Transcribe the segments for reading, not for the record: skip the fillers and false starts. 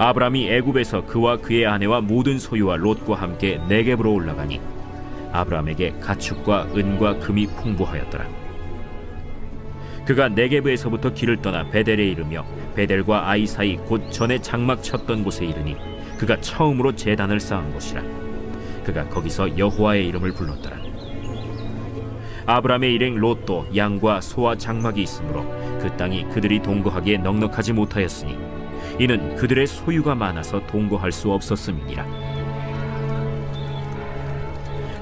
아브람이 애굽에서 그와 그의 아내와 모든 소유와 롯과 함께 네겝으로 올라가니 아브람에게 가축과 은과 금이 풍부하였더라. 그가 네겝에서부터 길을 떠나 베델에 이르며 베델과 아이 사이 곧 전에 장막 쳤던 곳에 이르니 그가 처음으로 제단을 쌓은 곳이라. 그가 거기서 여호와의 이름을 불렀더라. 아브람의 일행 롯도 양과 소와 장막이 있으므로 그 땅이 그들이 동거하기에 넉넉하지 못하였으니 이는 그들의 소유가 많아서 동거할 수 없었음이니라.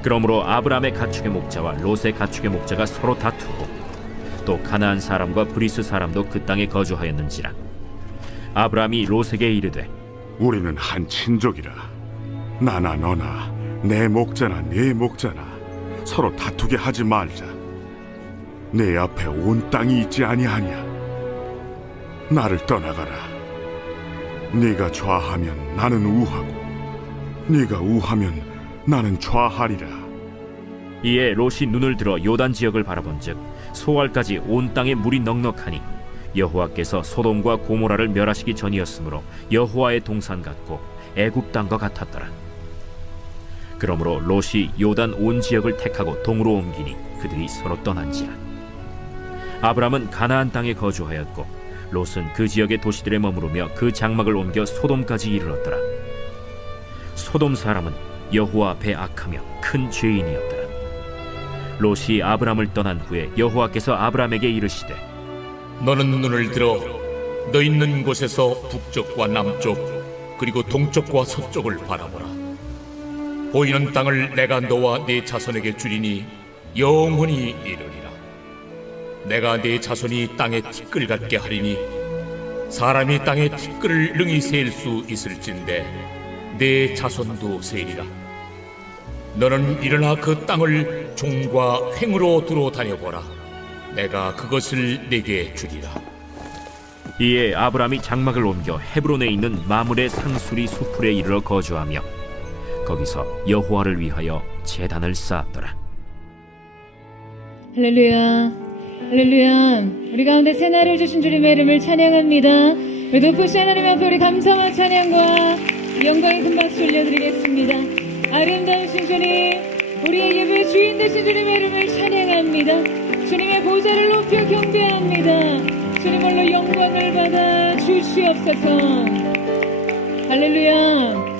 그러므로 아브람의 가축의 목자와 롯의 가축의 목자가 서로 다투고 또 가나안 사람과 브리스 사람도 그 땅에 거주하였는지라. 아브람이 롯에게 이르되 우리는 한 친족이라. 나나 너나 내 목자나 네 목자나 서로 다투게 하지 말자. 내 앞에 온 땅이 있지 아니하냐. 나를 떠나가라. 네가 좌하면 나는 우하고 네가 우하면 나는 좌하리라. 이에 롯이 눈을 들어 요단 지역을 바라본즉 소알까지 온 땅에 물이 넉넉하니 여호와께서 소돔과 고모라를 멸하시기 전이었으므로 여호와의 동산 같고 애굽 땅과 같았더라. 그러므로 롯이 요단 온 지역을 택하고 동으로 옮기니 그들이 서로 떠난지라. 아브람은 가나안 땅에 거주하였고 롯은 그 지역의 도시들에 머무르며 그 장막을 옮겨 소돔까지 이르렀더라. 소돔 사람은 여호와 앞에 악하며 큰 죄인이었더라. 롯이 아브람을 떠난 후에 여호와께서 아브람에게 이르시되 너는 눈을 들어 너 있는 곳에서 북쪽과 남쪽 그리고 동쪽과 서쪽을 바라보라. 보이는 땅을 내가 너와 네 자손에게 주리니 영원히 이르리라. 내가 네 자손이 땅에 티끌 같게 하리니 사람이 땅에 티끌을 능히 셀 수 있을진데 네 자손도 세리라. 너는 일어나 그 땅을 종과 횡으로 두루 다녀보라. 내가 그것을 네게 주리라. 이에 아브람이 장막을 옮겨 헤브론에 있는 마므레 상수리 수풀에 이르러 거주하며 거기서 여호와를 위하여 제단을 쌓았더라. 할렐루야, 할렐루야. 우리 가운데 새날을 주신 주님의 이름을 찬양합니다. 우리 높으신 하나님 앞에 우리 감사와 찬양과 영광의 큰 박수 올려드리겠습니다. 아름다우신 주님, 우리의 예배의 주인 되신 주님의 이름을 찬양합니다. 주님의 보좌를 높여 경배합니다. 주님 홀로 영광을 받아 주시옵소서. 할렐루야.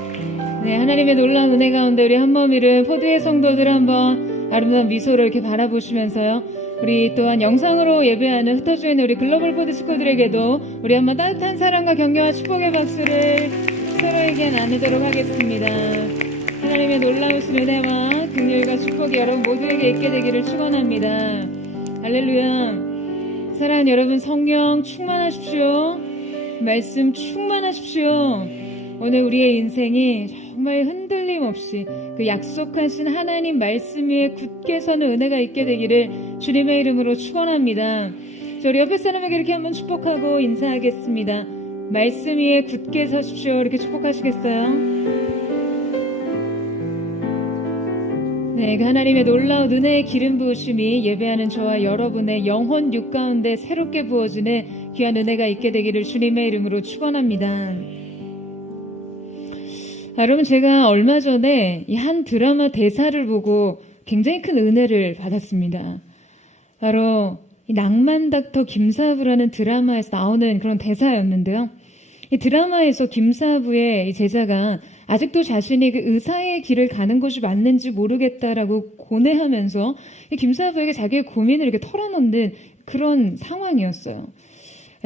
네, 하나님의 놀라운 은혜 가운데 우리 한몸 이룬 포도의 성도들 한번 아름다운 미소를 이렇게 바라보시면서요, 우리 또한 영상으로 예배하는 흩어져 있는 우리 글로벌 포드 식구들에게도 우리 한번 따뜻한 사랑과 격려와 축복의 박수를 서로에게 나누도록 하겠습니다. 하나님의 놀라우신 은혜와 긍휼과 축복이 여러분 모두에게 있게 되기를 축원합니다. 할렐루야. 사랑하는 여러분, 성령 충만하십시오. 말씀 충만하십시오. 오늘 우리의 인생이 정말 흔들림 없이 그 약속하신 하나님 말씀 위에 굳게 서는 은혜가 있게 되기를 주님의 이름으로 축원합니다. 저 우리 옆에 사람에게 이렇게 한번 축복하고 인사하겠습니다. 말씀 위에 굳게 서십시오. 이렇게 축복하시겠어요? 네, 그 하나님의 놀라운 은혜의 기름 부으심이 예배하는 저와 여러분의 영혼 육 가운데 새롭게 부어지는 귀한 은혜가 있게 되기를 주님의 이름으로 축원합니다. 여러분, 제가 얼마 전에 이 한 드라마 대사를 보고 굉장히 큰 은혜를 받았습니다. 바로 이 낭만 닥터 김사부라는 드라마에서 나오는 그런 대사였는데요. 이 드라마에서 김사부의 이 제자가 아직도 자신이 그 의사의 길을 가는 것이 맞는지 모르겠다라고 고뇌하면서 이 김사부에게 자기의 고민을 이렇게 털어놓는 그런 상황이었어요.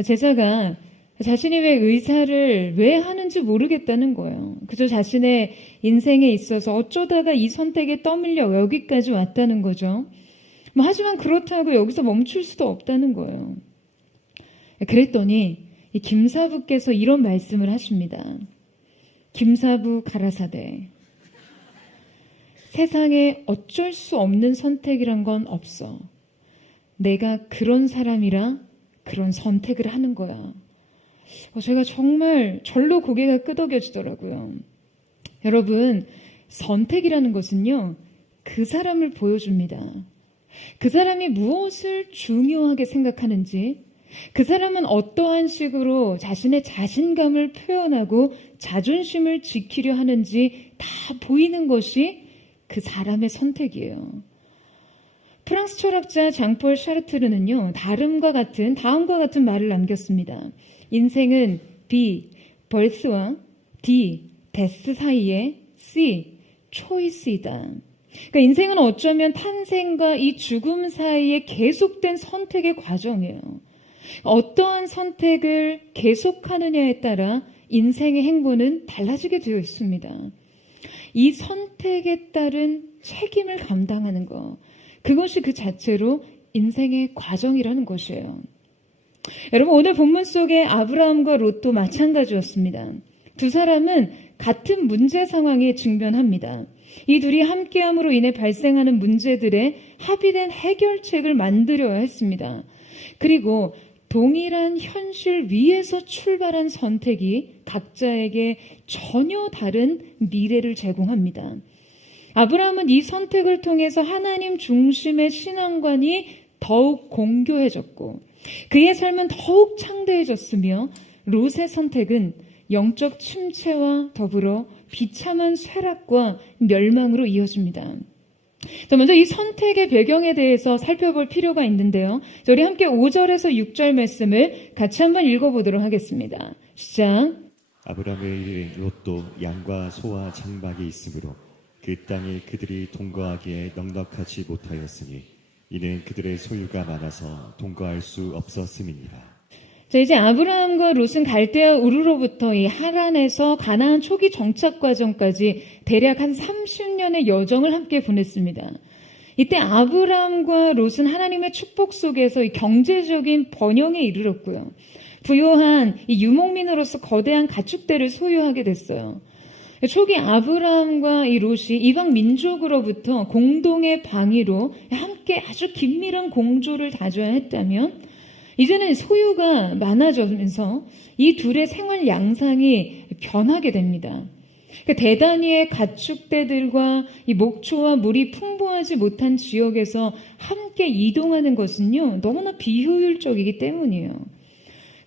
제자가 자신이 왜 의사를 왜 하는지 모르겠다는 거예요. 그저 자신의 인생에 있어서 어쩌다가 이 선택에 떠밀려 여기까지 왔다는 거죠. 하지만 그렇다고 여기서 멈출 수도 없다는 거예요. 그랬더니 이 김사부께서 이런 말씀을 하십니다. 김사부 가라사대, 세상에 어쩔 수 없는 선택이란 건 없어. 내가 그런 사람이라 그런 선택을 하는 거야. 제가 정말 절로 고개가 끄덕여지더라고요. 여러분, 선택이라는 것은요, 그 사람을 보여줍니다. 그 사람이 무엇을 중요하게 생각하는지, 그 사람은 어떠한 식으로 자신의 자신감을 표현하고 자존심을 지키려 하는지 다 보이는 것이 그 사람의 선택이에요. 프랑스 철학자 장폴 샤르트르는요, 다음과 같은 말을 남겼습니다. 인생은 B, 벌스와 D, 데스 사이에 C, 초이스이다. 그러니까 인생은 어쩌면 탄생과 이 죽음 사이에 계속된 선택의 과정이에요. 어떠한 선택을 계속하느냐에 따라 인생의 행보는 달라지게 되어 있습니다. 이 선택에 따른 책임을 감당하는 것, 그것이 그 자체로 인생의 과정이라는 것이에요. 여러분, 오늘 본문 속에 아브라함과 롯도 마찬가지였습니다. 두 사람은 같은 문제 상황에 직면합니다. 이 둘이 함께함으로 인해 발생하는 문제들의 합의된 해결책을 만들어야 했습니다. 그리고 동일한 현실 위에서 출발한 선택이 각자에게 전혀 다른 미래를 제공합니다. 아브라함은 이 선택을 통해서 하나님 중심의 신앙관이 더욱 공교해졌고 그의 삶은 더욱 창대해졌으며 롯의 선택은 영적 침체와 더불어 비참한 쇠락과 멸망으로 이어집니다. 자, 먼저 이 선택의 배경에 대해서 살펴볼 필요가 있는데요. 우리 함께 5절에서 6절 말씀을 같이 한번 읽어보도록 하겠습니다. 시작. 아브라함의 롯도 양과 소와 장막이 있으므로 그 땅에 그들이 동거하기에 넉넉하지 못하였으니 이는 그들의 소유가 많아서 동거할 수 없었음이니라. 자, 이제 아브라함과 롯은 갈대아 우르로부터 이 하란에서 가나안 초기 정착 과정까지 대략 한 30년의 여정을 함께 보냈습니다. 이때 아브라함과 롯은 하나님의 축복 속에서 이 경제적인 번영에 이르렀고요. 부유한 이 유목민으로서 거대한 가축대를 소유하게 됐어요. 초기 아브라함과 이 롯이 이방 민족으로부터 공동의 방위로 함께 아주 긴밀한 공조를 다져야 했다면 이제는 소유가 많아지면서 이 둘의 생활 양상이 변하게 됩니다. 대단위의 가축대들과 이 목초와 물이 풍부하지 못한 지역에서 함께 이동하는 것은요, 너무나 비효율적이기 때문이에요.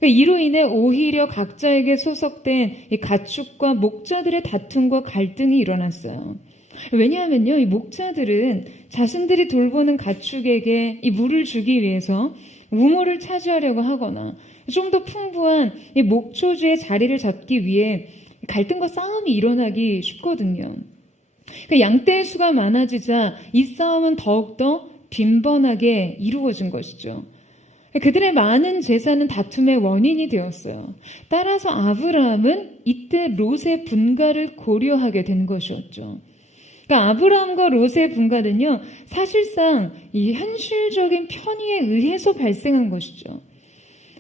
이로 인해 오히려 각자에게 소속된 이 가축과 목자들의 다툼과 갈등이 일어났어요. 왜냐하면요, 이 목자들은 자신들이 돌보는 가축에게 이 물을 주기 위해서 우물을 차지하려고 하거나 좀 더 풍부한 이 목초지의 자리를 잡기 위해 갈등과 싸움이 일어나기 쉽거든요. 양떼의 수가 많아지자 이 싸움은 더욱더 빈번하게 이루어진 것이죠. 그들의 많은 재산은 다툼의 원인이 되었어요. 따라서 아브라함은 이때 롯의 분가를 고려하게 된 것이었죠. 그러니까 아브라함과 롯의 분가는요, 사실상 이 현실적인 편의에 의해서 발생한 것이죠.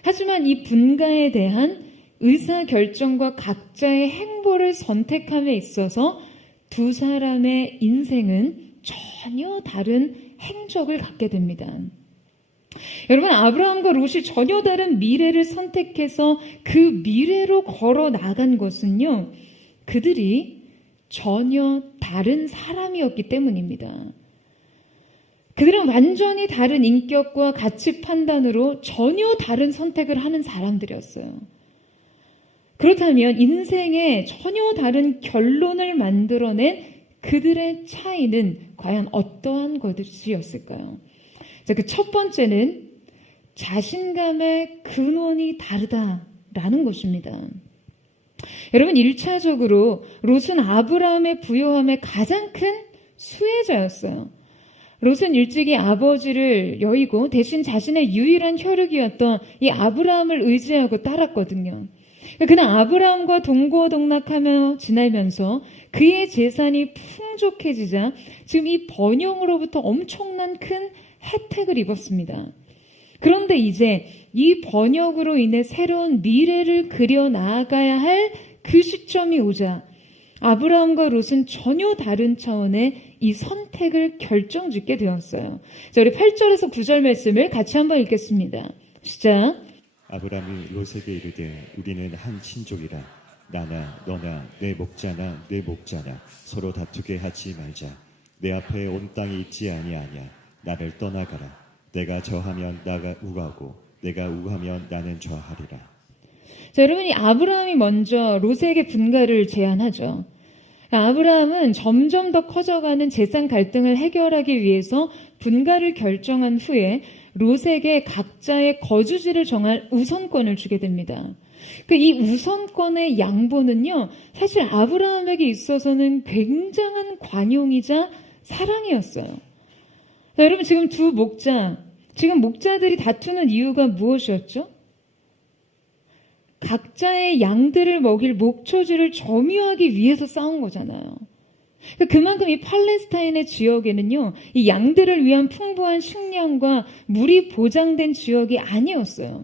하지만 이 분가에 대한 의사결정과 각자의 행보를 선택함에 있어서 두 사람의 인생은 전혀 다른 행적을 갖게 됩니다. 여러분, 아브라함과 롯이 전혀 다른 미래를 선택해서 그 미래로 걸어 나간 것은요, 그들이 전혀 다른 사람이었기 때문입니다. 그들은 완전히 다른 인격과 가치 판단으로 전혀 다른 선택을 하는 사람들이었어요. 그렇다면 인생에 전혀 다른 결론을 만들어낸 그들의 차이는 과연 어떠한 것이었을까요? 자, 그 첫 번째는 자신감의 근원이 다르다라는 것입니다. 여러분, 1차적으로 롯은 아브라함의 부요함의 가장 큰 수혜자였어요. 롯은 일찍이 아버지를 여의고 대신 자신의 유일한 혈육이었던 이 아브라함을 의지하고 따랐거든요. 그는 아브라함과 동고동락하며 지내면서 그의 재산이 풍족해지자 지금 이 번영으로부터 엄청난 큰 혜택을 입었습니다. 그런데 이제 이 번역으로 인해 새로운 미래를 그려 나아가야 할 그 시점이 오자 아브라함과 롯은 전혀 다른 차원의 이 선택을 결정짓게 되었어요. 자, 우리 8절에서 9절 말씀을 같이 한번 읽겠습니다. 시작. 아브라함이 롯에게 이르되 우리는 한 친족이라 나나 너나 내 목자나 내 목자나 서로 다투게 하지 말자. 내 앞에 온 땅이 있지 아니하냐. 나를 떠나가라. 내가 저하면 나가 우하고 내가 우하면 나는 저하리라. 자, 여러분, 이 아브라함이 먼저 롯에게 분가를 제안하죠. 아브라함은 점점 더 커져가는 재산 갈등을 해결하기 위해서 분가를 결정한 후에 롯에게 각자의 거주지를 정할 우선권을 주게 됩니다. 이 우선권의 양보는요, 사실 아브라함에게 있어서는 굉장한 관용이자 사랑이었어요. 자, 여러분, 지금 지금 목자들이 다투는 이유가 무엇이었죠? 각자의 양들을 먹일 목초지를 점유하기 위해서 싸운 거잖아요. 그만큼 이 팔레스타인의 지역에는요, 이 양들을 위한 풍부한 식량과 물이 보장된 지역이 아니었어요.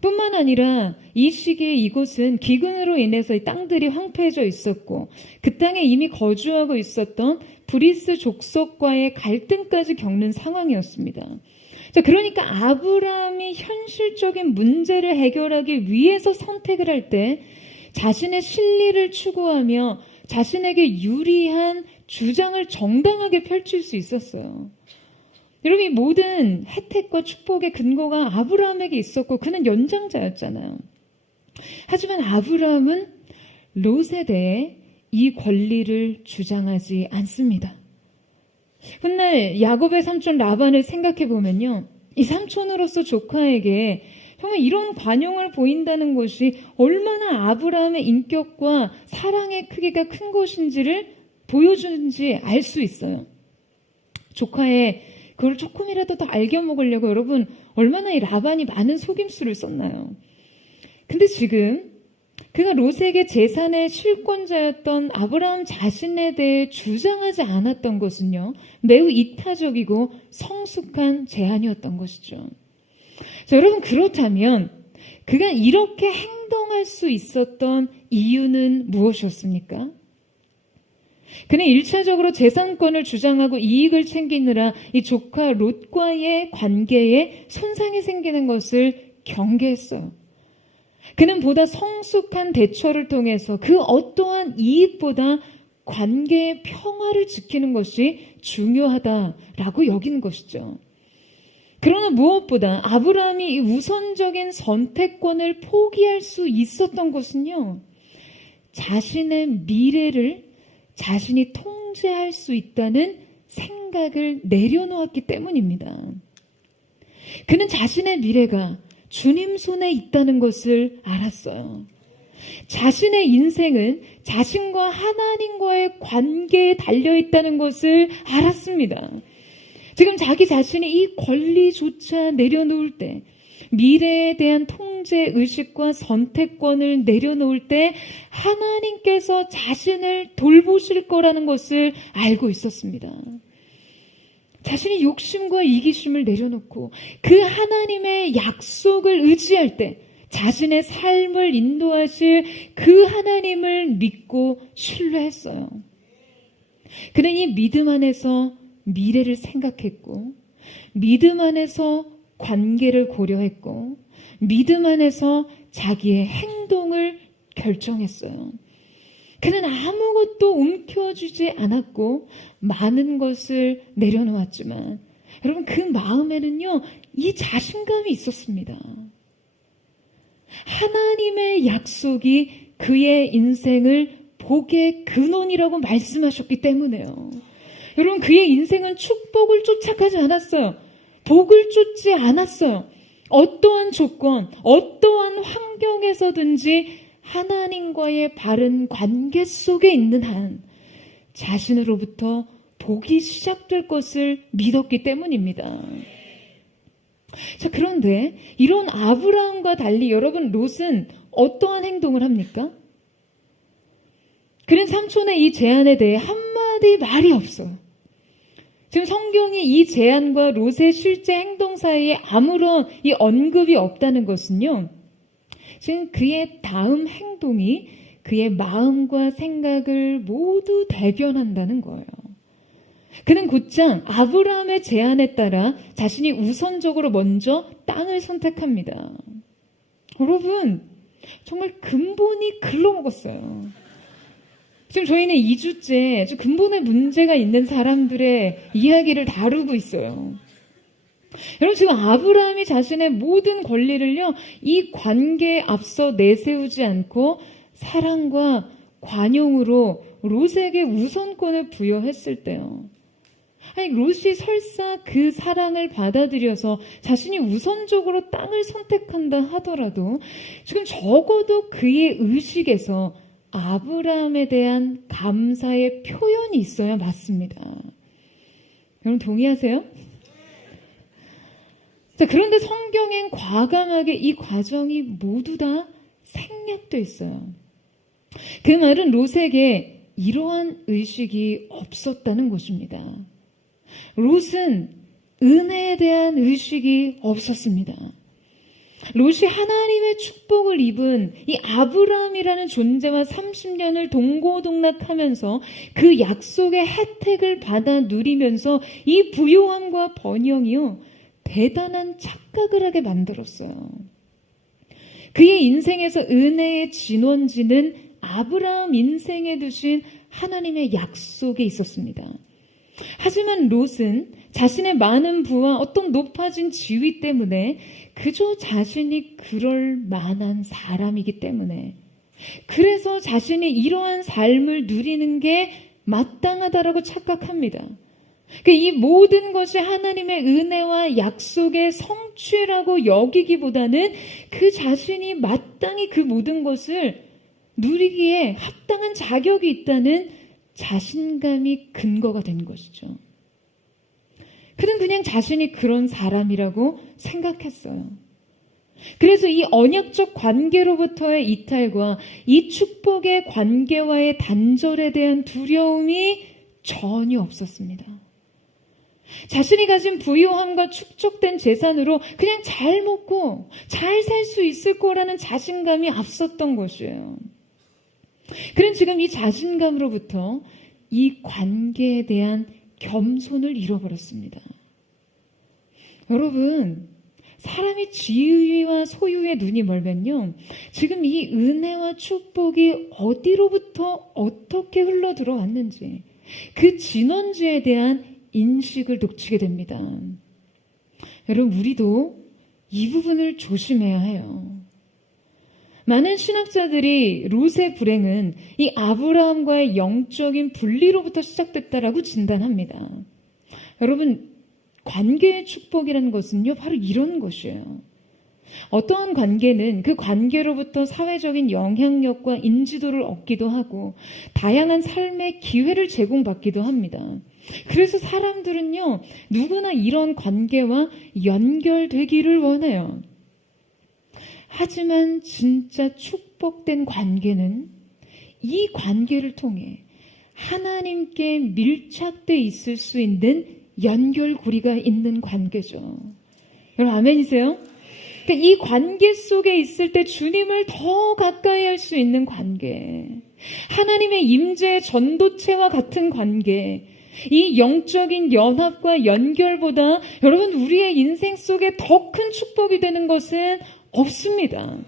뿐만 아니라 이 시기에 이곳은 기근으로 인해서 이 땅들이 황폐해져 있었고 그 땅에 이미 거주하고 있었던 브리스 족속과의 갈등까지 겪는 상황이었습니다. 자, 그러니까 아브라함이 현실적인 문제를 해결하기 위해서 선택을 할 때 자신의 실리를 추구하며 자신에게 유리한 주장을 정당하게 펼칠 수 있었어요. 여러분, 이 모든 혜택과 축복의 근거가 아브라함에게 있었고 그는 연장자였잖아요. 하지만 아브라함은 롯에 대해 이 권리를 주장하지 않습니다. 훗날 야곱의 삼촌 라반을 생각해 보면요, 이 삼촌으로서 조카에게 정말 이런 관용을 보인다는 것이 얼마나 아브라함의 인격과 사랑의 크기가 큰 것인지를 보여주는지 알 수 있어요. 조카의 그걸 조금이라도 더 알겨 먹으려고 여러분 얼마나 이 라반이 많은 속임수를 썼나요? 근데 지금 그가 롯에게 재산의 실권자였던 아브라함 자신에 대해 주장하지 않았던 것은요, 매우 이타적이고 성숙한 제안이었던 것이죠. 자, 여러분, 그렇다면 그가 이렇게 행동할 수 있었던 이유는 무엇이었습니까? 그는 1차적으로 재산권을 주장하고 이익을 챙기느라 이 조카 롯과의 관계에 손상이 생기는 것을 경계했어요. 그는 보다 성숙한 대처를 통해서 그 어떠한 이익보다 관계의 평화를 지키는 것이 중요하다라고 여기는 것이죠. 그러나 무엇보다 아브라함이 이 우선적인 선택권을 포기할 수 있었던 것은요, 자신의 미래를 자신이 통제할 수 있다는 생각을 내려놓았기 때문입니다. 그는 자신의 미래가 주님 손에 있다는 것을 알았어요. 자신의 인생은 자신과 하나님과의 관계에 달려있다는 것을 알았습니다. 지금 자기 자신이 이 권리조차 내려놓을 때, 미래에 대한 통제 의식과 선택권을 내려놓을 때 하나님께서 자신을 돌보실 거라는 것을 알고 있었습니다. 자신이 욕심과 이기심을 내려놓고 그 하나님의 약속을 의지할 때 자신의 삶을 인도하실 그 하나님을 믿고 신뢰했어요. 그는 이 믿음 안에서 미래를 생각했고, 믿음 안에서 관계를 고려했고, 믿음 안에서 자기의 행동을 결정했어요. 그는 아무것도 움켜쥐지 않았고 많은 것을 내려놓았지만 여러분, 그 마음에는요, 이 자신감이 있었습니다. 하나님의 약속이 그의 인생을 복의 근원이라고 말씀하셨기 때문에요. 여러분, 그의 인생은 축복을 쫓아가지 않았어요. 복을 쫓지 않았어요. 어떠한 조건, 어떠한 환경에서든지 하나님과의 바른 관계 속에 있는 한 자신으로부터 복이 시작될 것을 믿었기 때문입니다. 자, 그런데 이런 아브라함과 달리 여러분, 롯은 어떠한 행동을 합니까? 그는 삼촌의 이 제안에 대해 한마디 말이 없어요. 지금 성경이 이 제안과 롯의 실제 행동 사이에 아무런 이 언급이 없다는 것은요, 지금 그의 다음 행동이 그의 마음과 생각을 모두 대변한다는 거예요. 그는 곧장 아브라함의 제안에 따라 자신이 우선적으로 먼저 땅을 선택합니다. 여러분, 정말 근본이 글러먹었어요. 지금 저희는 2주째 아주 근본에 문제가 있는 사람들의 이야기를 다루고 있어요. 여러분, 지금 아브라함이 자신의 모든 권리를요, 이 관계에 앞서 내세우지 않고 사랑과 관용으로 롯에게 우선권을 부여했을 때요. 아니, 롯이 설사 그 사랑을 받아들여서 자신이 우선적으로 땅을 선택한다 하더라도 지금 적어도 그의 의식에서 아브라함에 대한 감사의 표현이 있어야 맞습니다. 여러분 동의하세요? 자, 그런데 성경엔 과감하게 이 과정이 모두 다 생략되어 있어요. 그 말은 롯에게 이러한 의식이 없었다는 것입니다. 롯은 은혜에 대한 의식이 없었습니다. 롯이 하나님의 축복을 입은 이 아브라함이라는 존재와 30년을 동고동락하면서 그 약속의 혜택을 받아 누리면서 이 부요함과 번영이요, 대단한 착각을 하게 만들었어요. 그의 인생에서 은혜의 진원지는 아브라함 인생에 두신 하나님의 약속에 있었습니다. 하지만 롯은 자신의 많은 부와 어떤 높아진 지위 때문에 그저 자신이 그럴 만한 사람이기 때문에, 그래서 자신이 이러한 삶을 누리는 게 마땅하다라고 착각합니다. 이 모든 것이 하나님의 은혜와 약속의 성취라고 여기기보다는 그 자신이 마땅히 그 모든 것을 누리기에 합당한 자격이 있다는 자신감이 근거가 된 것이죠. 그는 그냥 자신이 그런 사람이라고 생각했어요. 그래서 이 언약적 관계로부터의 이탈과 이 축복의 관계와의 단절에 대한 두려움이 전혀 없었습니다. 자신이 가진 부유함과 축적된 재산으로 그냥 잘 먹고 잘 살 수 있을 거라는 자신감이 앞섰던 것이에요. 그는 지금 이 자신감으로부터 이 관계에 대한 겸손을 잃어버렸습니다. 여러분, 사람이 지위와 소유에 눈이 멀면요, 지금 이 은혜와 축복이 어디로부터 어떻게 흘러 들어왔는지 그 진원지에 대한 인식을 놓치게 됩니다. 여러분, 우리도 이 부분을 조심해야 해요. 많은 신학자들이 롯의 불행은 이 아브라함과의 영적인 분리로부터 시작됐다라고 진단합니다. 여러분, 관계의 축복이라는 것은요, 바로 이런 것이에요. 어떠한 관계는 그 관계로부터 사회적인 영향력과 인지도를 얻기도 하고 다양한 삶의 기회를 제공받기도 합니다. 그래서 사람들은요, 누구나 이런 관계와 연결되기를 원해요. 하지만 진짜 축복된 관계는 이 관계를 통해 하나님께 밀착되어 있을 수 있는 연결고리가 있는 관계죠. 여러분 아멘이세요? 그러니까 이 관계 속에 있을 때 주님을 더 가까이 할 수 있는 관계, 하나님의 임재의 전도체와 같은 관계, 이 영적인 연합과 연결보다 여러분 우리의 인생 속에 더 큰 축복이 되는 것은 없습니다.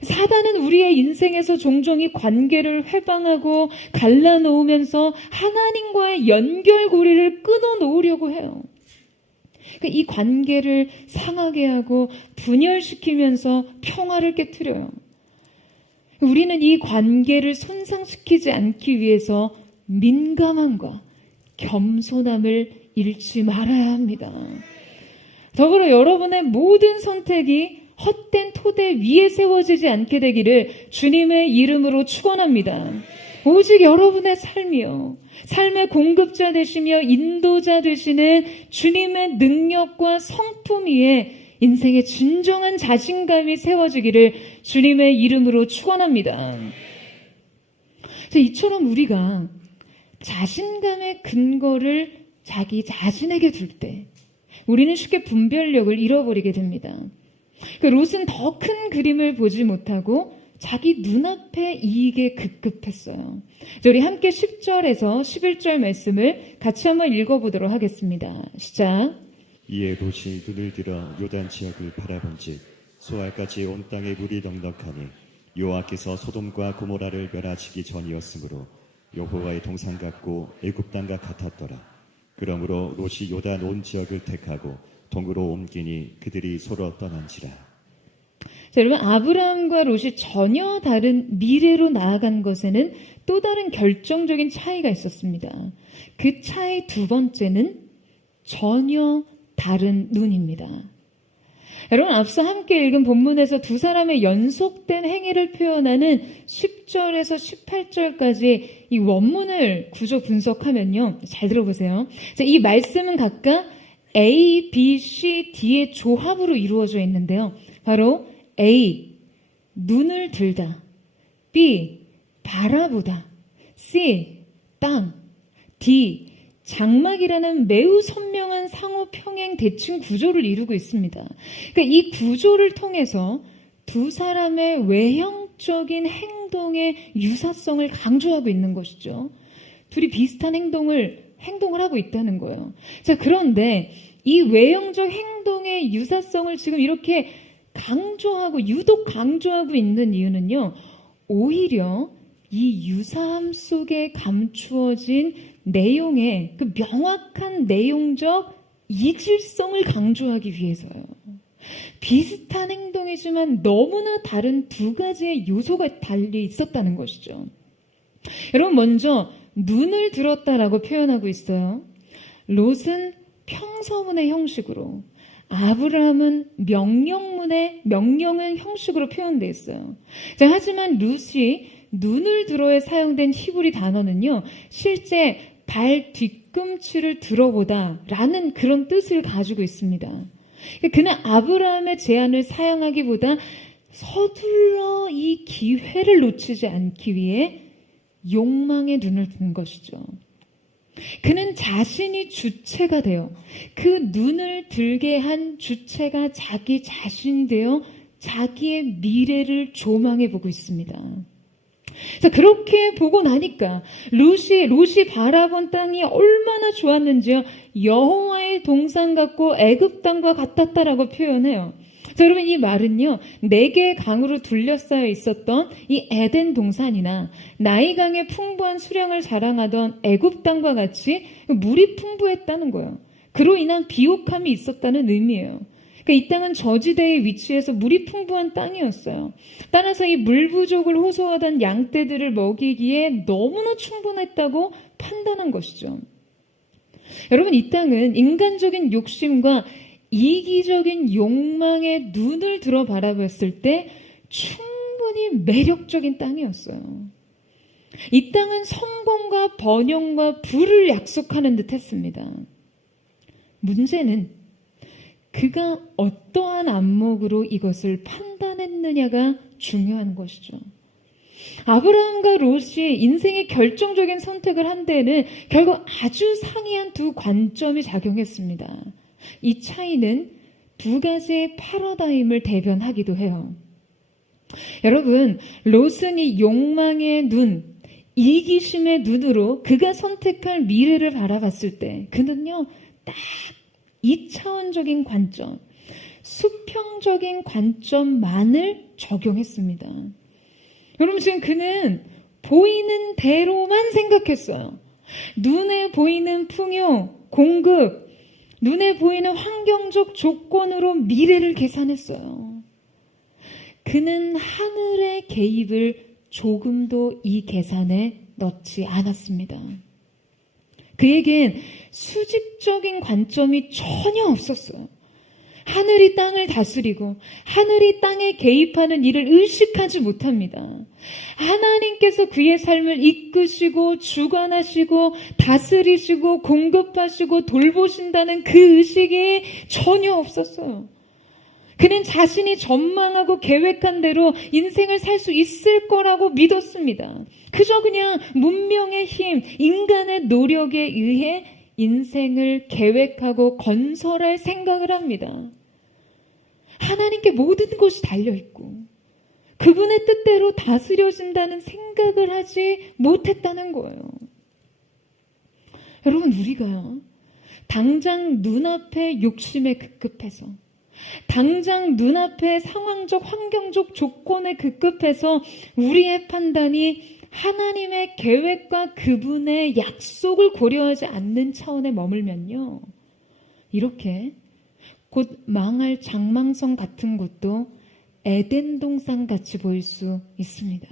사단은 우리의 인생에서 종종 이 관계를 회방하고 갈라놓으면서 하나님과의 연결고리를 끊어놓으려고 해요. 이 관계를 상하게 하고 분열시키면서 평화를 깨트려요. 우리는 이 관계를 손상시키지 않기 위해서 민감함과 겸손함을 잃지 말아야 합니다. 더불어 여러분의 모든 선택이 헛된 토대 위에 세워지지 않게 되기를 주님의 이름으로 축원합니다. 오직 여러분의 삶이요, 삶의 공급자 되시며 인도자 되시는 주님의 능력과 성품 위에 인생의 진정한 자신감이 세워지기를 주님의 이름으로 축원합니다. 이처럼 우리가 자신감의 근거를 자기 자신에게 둘 때 우리는 쉽게 분별력을 잃어버리게 됩니다. 롯은 더 큰 그림을 보지 못하고 자기 눈앞의 이익에 급급했어요. 우리 함께 10절에서 11절 말씀을 같이 한번 읽어보도록 하겠습니다. 시작. 이에 롯이 눈을 들어 요단 지역을 바라본즉 소알까지 온 땅에 물이 넉넉하니 여호와께서 소돔과 고모라를 멸하시기 전이었으므로 여호와의 동산 같고 애굽 땅과 같았더라. 그러므로 롯이 요단 온 지역을 택하고 동으로 옮기니 그들이 서로 떠난지라. 자, 여러분, 아브라함과 롯이 전혀 다른 미래로 나아간 것에는 또 다른 결정적인 차이가 있었습니다. 그 차이 두 번째는 전혀 다른 눈입니다. 여러분, 앞서 함께 읽은 본문에서 두 사람의 연속된 행위를 표현하는 10절에서 18절까지 이 원문을 구조 분석하면요. 잘 들어보세요. 자, 이 말씀은 각각 A, B, C, D의 조합으로 이루어져 있는데요. 바로 A, 눈을 들다. B, 바라보다. C, 땅. D, 장막이라는 매우 선명한 상호 평행 대칭 구조를 이루고 있습니다. 그러니까 이 구조를 통해서 두 사람의 외형적인 행동의 유사성을 강조하고 있는 것이죠. 둘이 비슷한 행동을 하고 있다는 거예요. 자, 그런데 이 외형적 행동의 유사성을 지금 이렇게 유독 강조하고 있는 이유는요, 오히려 이 유사함 속에 감추어진 내용의 그 명확한 내용적 이질성을 강조하기 위해서요. 비슷한 행동이지만 너무나 다른 두 가지의 요소가 달리 있었다는 것이죠. 여러분, 먼저 눈을 들었다라고 표현하고 있어요. 롯은 평서문의 형식으로, 아브라함은 명령의 형식으로 표현되어 있어요. 자, 하지만 롯이 눈을 들어에 사용된 히브리 단어는요, 실제 발 뒤꿈치를 들어보다 라는 그런 뜻을 가지고 있습니다. 그는 아브라함의 제안을 사용하기보다 서둘러 이 기회를 놓치지 않기 위해 욕망의 눈을 든 것이죠. 그는 자신이 주체가 되어 그 눈을 들게 한 주체가 자기 자신이 되어 자기의 미래를 조망해 보고 있습니다. 자, 그렇게 보고 나니까 롯이 바라본 땅이 얼마나 좋았는지요. 여호와의 동산 같고 애굽 땅과 같았다라고 표현해요. 자, 여러분, 이 말은요, 4개의 강으로 둘러싸여 있었던 이 에덴 동산이나 나일강의 풍부한 수량을 자랑하던 애굽 땅과 같이 물이 풍부했다는 거예요. 그로 인한 비옥함이 있었다는 의미예요. 그러니까 이 땅은 저지대에 위치해서 물이 풍부한 땅이었어요. 따라서 이 물 부족을 호소하던 양떼들을 먹이기에 너무나 충분했다고 판단한 것이죠. 여러분, 이 땅은 인간적인 욕심과 이기적인 욕망의 눈을 들어 바라봤을 때 충분히 매력적인 땅이었어요. 이 땅은 성공과 번영과 부를 약속하는 듯 했습니다. 문제는 그가 어떠한 안목으로 이것을 판단했느냐가 중요한 것이죠. 아브라함과 롯이 인생의 결정적인 선택을 한 데에는 결국 아주 상이한 두 관점이 작용했습니다. 이 차이는 두 가지의 패러다임을 대변하기도 해요. 여러분, 롯은 이 욕망의 눈, 이기심의 눈으로 그가 선택할 미래를 바라봤을 때 그는요, 딱 2차원적인 관점, 수평적인 관점만을 적용했습니다. 여러분, 지금 그는 보이는 대로만 생각했어요. 눈에 보이는 풍요, 공급, 눈에 보이는 환경적 조건으로 미래를 계산했어요. 그는 하늘의 개입을 조금도 이 계산에 넣지 않았습니다. 그에겐 수직적인 관점이 전혀 없었어요. 하늘이 땅을 다스리고 하늘이 땅에 개입하는 일을 의식하지 못합니다. 하나님께서 그의 삶을 이끄시고 주관하시고 다스리시고 공급하시고 돌보신다는 그 의식이 전혀 없었어요. 그는 자신이 전망하고 계획한 대로 인생을 살 수 있을 거라고 믿었습니다. 그저 그냥 문명의 힘, 인간의 노력에 의해 인생을 계획하고 건설할 생각을 합니다. 하나님께 모든 것이 달려있고 그분의 뜻대로 다스려진다는 생각을 하지 못했다는 거예요. 여러분, 우리가 당장 눈앞의 욕심에 급급해서, 당장 눈앞의 상황적, 환경적 조건에 급급해서 우리의 판단이 하나님의 계획과 그분의 약속을 고려하지 않는 차원에 머물면요, 이렇게 곧 망할 장망성 같은 곳도 에덴 동산 같이 보일 수 있습니다.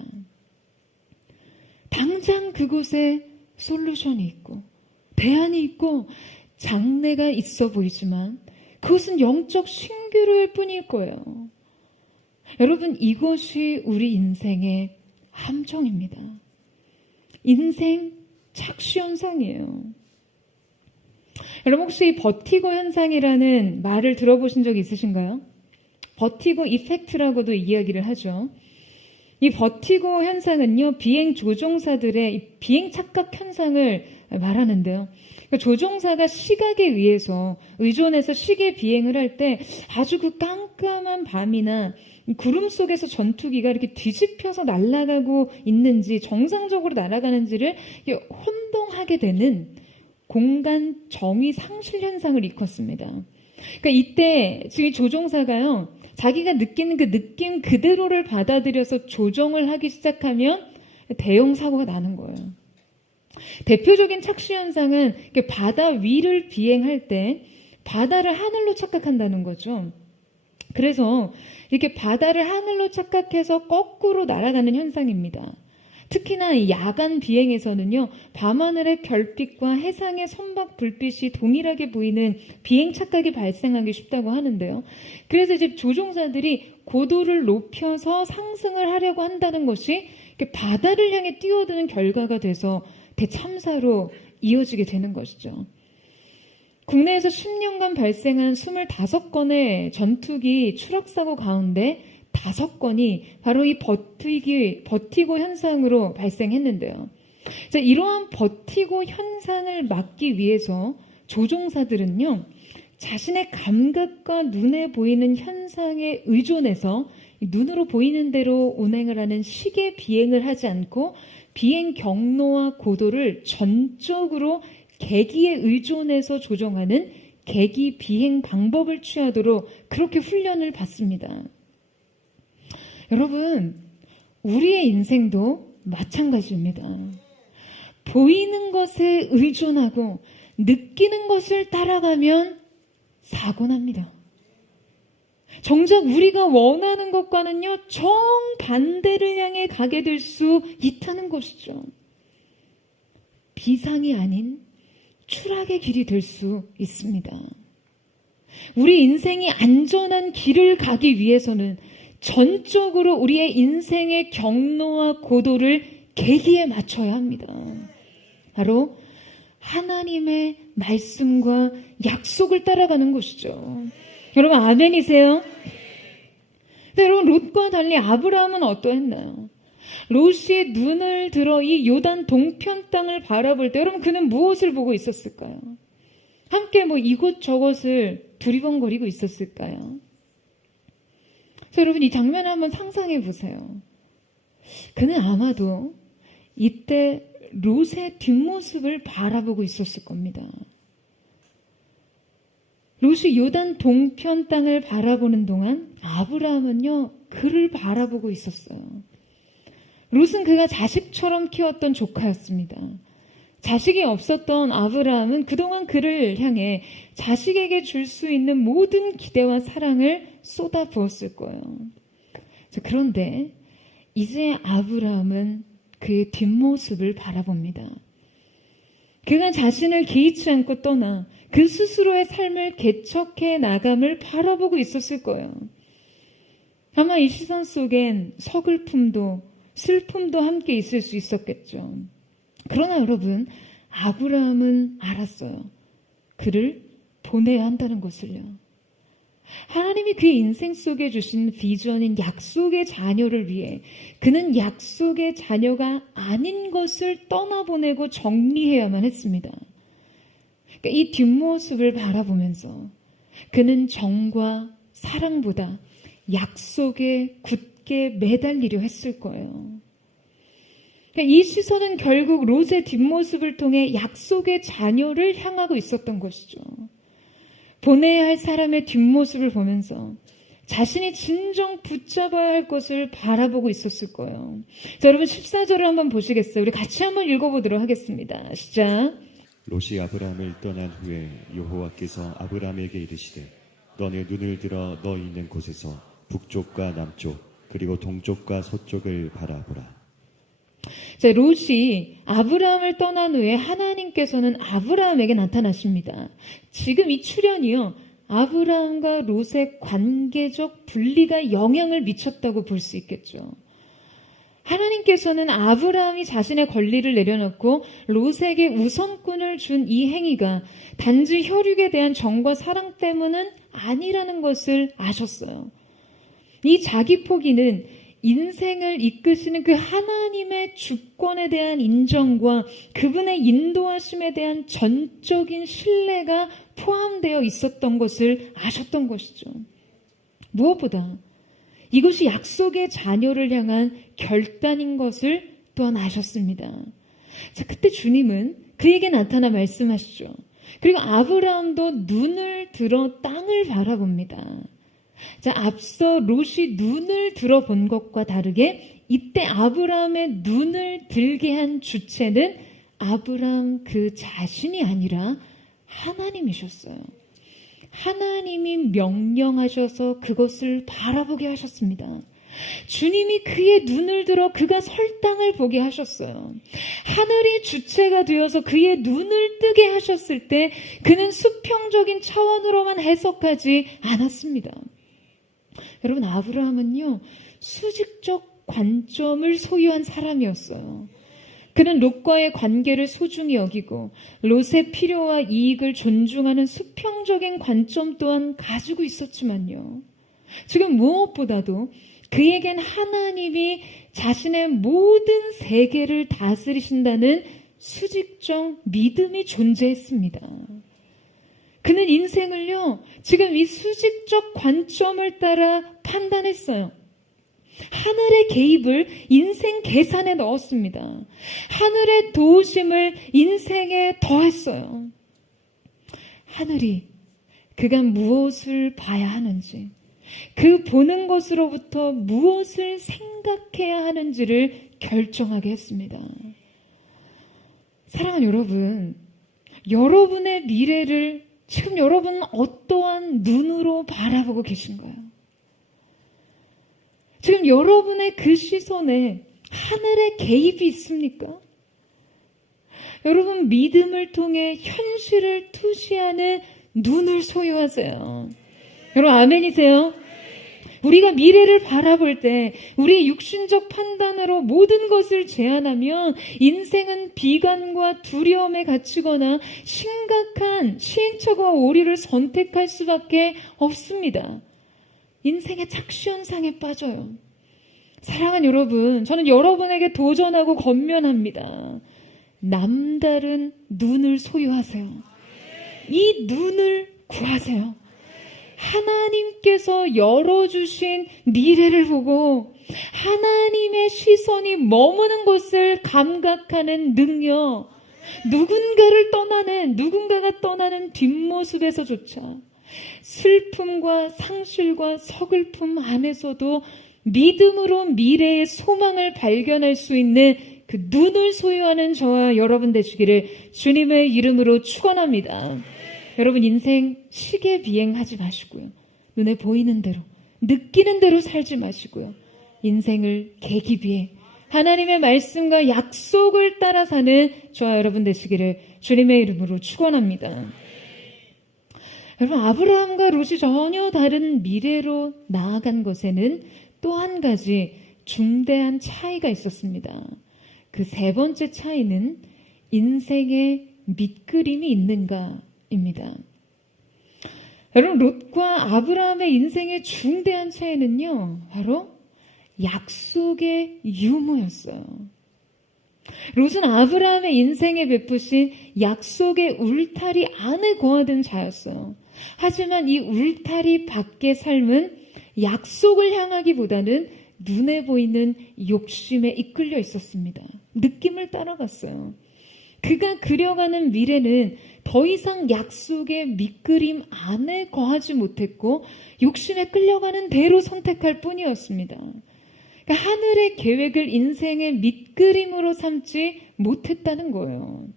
당장 그곳에 솔루션이 있고 대안이 있고 장래가 있어 보이지만 그것은 영적 신기루일 뿐일 거예요. 여러분, 이것이 우리 인생의 함정입니다. 인생 착시현상이에요. 여러분, 혹시 이 버티고 현상이라는 말을 들어보신 적 있으신가요? 버티고 이펙트라고도 이야기를 하죠. 이 버티고 현상은요, 비행 조종사들의 이 비행 착각 현상을 말하는데요. 그러니까 조종사가 시각에 의해서 의존해서 시계 비행을 할 때 아주 그 깜깜한 밤이나 구름 속에서 전투기가 이렇게 뒤집혀서 날아가고 있는지 정상적으로 날아가는지를 혼동하게 되는 공간 정의 상실 현상을 일컫습니다. 그러니까 이때 지금 조종사가요, 자기가 느끼는 그 느낌 그대로를 받아들여서 조정을 하기 시작하면 대형 사고가 나는 거예요. 대표적인 착시 현상은 바다 위를 비행할 때 바다를 하늘로 착각한다는 거죠. 그래서 이렇게 바다를 하늘로 착각해서 거꾸로 날아가는 현상입니다. 특히나 이 야간 비행에서는요, 밤하늘의 별빛과 해상의 선박 불빛이 동일하게 보이는 비행 착각이 발생하기 쉽다고 하는데요. 그래서 이제 조종사들이 고도를 높여서 상승을 하려고 한다는 것이 바다를 향해 뛰어드는 결과가 돼서 대참사로 이어지게 되는 것이죠. 국내에서 10년간 발생한 25건의 전투기 추락사고 가운데 5건이 바로 이 버티고 현상으로 발생했는데요. 자, 이러한 버티고 현상을 막기 위해서 조종사들은요, 자신의 감각과 눈에 보이는 현상에 의존해서 눈으로 보이는 대로 운행을 하는 시계 비행을 하지 않고 비행 경로와 고도를 전적으로 계기에 의존해서 조정하는 계기 비행 방법을 취하도록 그렇게 훈련을 받습니다. 여러분, 우리의 인생도 마찬가지입니다. 보이는 것에 의존하고 느끼는 것을 따라가면 사고 납니다. 정작 우리가 원하는 것과는요, 정반대를 향해 가게 될 수 있다는 것이죠. 비상이 아닌 추락의 길이 될 수 있습니다. 우리 인생이 안전한 길을 가기 위해서는 전적으로 우리의 인생의 경로와 고도를 계기에 맞춰야 합니다. 바로 하나님의 말씀과 약속을 따라가는 것이죠. 여러분, 아멘이세요? 근데 여러분, 롯과 달리 아브라함은 어떠했나요? 롯이 눈을 들어 이 요단 동편 땅을 바라볼 때 여러분, 그는 무엇을 보고 있었을까요? 함께 이곳저곳을 두리번거리고 있었을까요? 그래서 여러분, 이 장면을 한번 상상해 보세요. 그는 아마도 이때 롯의 뒷모습을 바라보고 있었을 겁니다. 롯이 요단 동편 땅을 바라보는 동안 아브라함은요, 그를 바라보고 있었어요. 롯은 그가 자식처럼 키웠던 조카였습니다. 자식이 없었던 아브라함은 그동안 그를 향해 자식에게 줄 수 있는 모든 기대와 사랑을 쏟아부었을 거예요. 그런데 이제 아브라함은 그의 뒷모습을 바라봅니다. 그가 자신을 개의치 않고 떠나 그 스스로의 삶을 개척해 나감을 바라보고 있었을 거예요. 아마 이 시선 속엔 서글픔도 슬픔도 함께 있을 수 있었겠죠. 그러나 여러분, 아브라함은 알았어요. 그를 보내야 한다는 것을요. 하나님이 그의 인생 속에 주신 비전인 약속의 자녀를 위해 그는 약속의 자녀가 아닌 것을 떠나보내고 정리해야만 했습니다. 그러니까 이 뒷모습을 바라보면서 그는 정과 사랑보다 약속에 굳게 매달리려 했을 거예요. 그러니까 이 시선은 결국 롯의 뒷모습을 통해 약속의 자녀를 향하고 있었던 것이죠. 보내야 할 사람의 뒷모습을 보면서 자신이 진정 붙잡아야 할 것을 바라보고 있었을 거예요. 자, 여러분 14절을 한번 보시겠어요? 우리 같이 한번 읽어보도록 하겠습니다. 시작. 롯이 아브라함을 떠난 후에 여호와께서 아브라함에게 이르시되 너의 눈을 들어 너 있는 곳에서 북쪽과 남쪽 그리고 동쪽과 서쪽을 바라보라. 자, 롯이 아브라함을 떠난 후에 하나님께서는 아브라함에게 나타나십니다. 지금 이 출현이요, 아브라함과 롯의 관계적 분리가 영향을 미쳤다고 볼 수 있겠죠. 하나님께서는 아브라함이 자신의 권리를 내려놓고 롯에게 우선권을 준 이 행위가 단지 혈육에 대한 정과 사랑 때문은 아니라는 것을 아셨어요. 이 자기 포기는 인생을 이끄시는 그 하나님의 주권에 대한 인정과 그분의 인도하심에 대한 전적인 신뢰가 포함되어 있었던 것을 아셨던 것이죠. 무엇보다 이것이 약속의 자녀를 향한 결단인 것을 또한 아셨습니다. 자, 그때 주님은 그에게 나타나 말씀하시죠. 그리고 아브라함도 눈을 들어 땅을 바라봅니다. 자, 앞서 롯이 눈을 들어본 것과 다르게 이때 아브라함의 눈을 들게 한 주체는 아브라함 그 자신이 아니라 하나님이셨어요. 하나님이 명령하셔서 그것을 바라보게 하셨습니다. 주님이 그의 눈을 들어 그가 설 땅을 보게 하셨어요. 하늘이 주체가 되어서 그의 눈을 뜨게 하셨을 때 그는 수평적인 차원으로만 해석하지 않았습니다. 여러분, 아브라함은요, 수직적 관점을 소유한 사람이었어요. 그는 롯과의 관계를 소중히 여기고 롯의 필요와 이익을 존중하는 수평적인 관점 또한 가지고 있었지만요, 지금 무엇보다도 그에겐 하나님이 자신의 모든 세계를 다스리신다는 수직적 믿음이 존재했습니다. 그는 인생을요, 지금 이 수직적 관점을 따라 판단했어요. 하늘의 개입을 인생 계산에 넣었습니다. 하늘의 도우심을 인생에 더했어요. 하늘이 그가 무엇을 봐야 하는지, 그 보는 것으로부터 무엇을 생각해야 하는지를 결정하게 했습니다. 사랑하는 여러분, 여러분의 미래를 지금 여러분은 어떠한 눈으로 바라보고 계신가요? 지금 여러분의 그 시선에 하늘의 개입이 있습니까? 여러분, 믿음을 통해 현실을 투시하는 눈을 소유하세요. 여러분, 아멘이세요? 우리가 미래를 바라볼 때 우리의 육신적 판단으로 모든 것을 제한하면 인생은 비관과 두려움에 갇히거나 심각한 시행착오와 오류를 선택할 수밖에 없습니다. 인생의 착시현상에 빠져요. 사랑하는 여러분, 저는 여러분에게 도전하고 권면합니다. 남다른 눈을 소유하세요. 이 눈을 구하세요. 하나님께서 열어주신 미래를 보고 하나님의 시선이 머무는 곳을 감각하는 능력, 누군가가 떠나는 뒷모습에서조차 슬픔과 상실과 서글픔 안에서도 믿음으로 미래의 소망을 발견할 수 있는 그 눈을 소유하는 저와 여러분 되시기를 주님의 이름으로 축원합니다. 여러분, 인생 시계 비행하지 마시고요. 눈에 보이는 대로, 느끼는 대로 살지 마시고요. 인생을 계기비행, 하나님의 말씀과 약속을 따라 사는 저와 여러분 되시기를 주님의 이름으로 축원합니다. 여러분, 아브라함과 롯이 전혀 다른 미래로 나아간 것에는 또 한 가지 중대한 차이가 있었습니다. 그 세 번째 차이는 인생에 밑그림이 있는가입니다. 여러분, 롯과 아브라함의 인생의 중대한 차이는요, 바로 약속의 유무였어요. 롯은 아브라함의 인생에 베푸신 약속의 울타리 안에 거하던 자였어요. 하지만 이 울타리 밖의 삶은 약속을 향하기보다는 눈에 보이는 욕심에 이끌려 있었습니다. 느낌을 따라갔어요. 그가 그려가는 미래는 더 이상 약속의 밑그림 안에 거하지 못했고 욕심에 끌려가는 대로 선택할 뿐이었습니다. 그러니까 하늘의 계획을 인생의 밑그림으로 삼지 못했다는 거예요.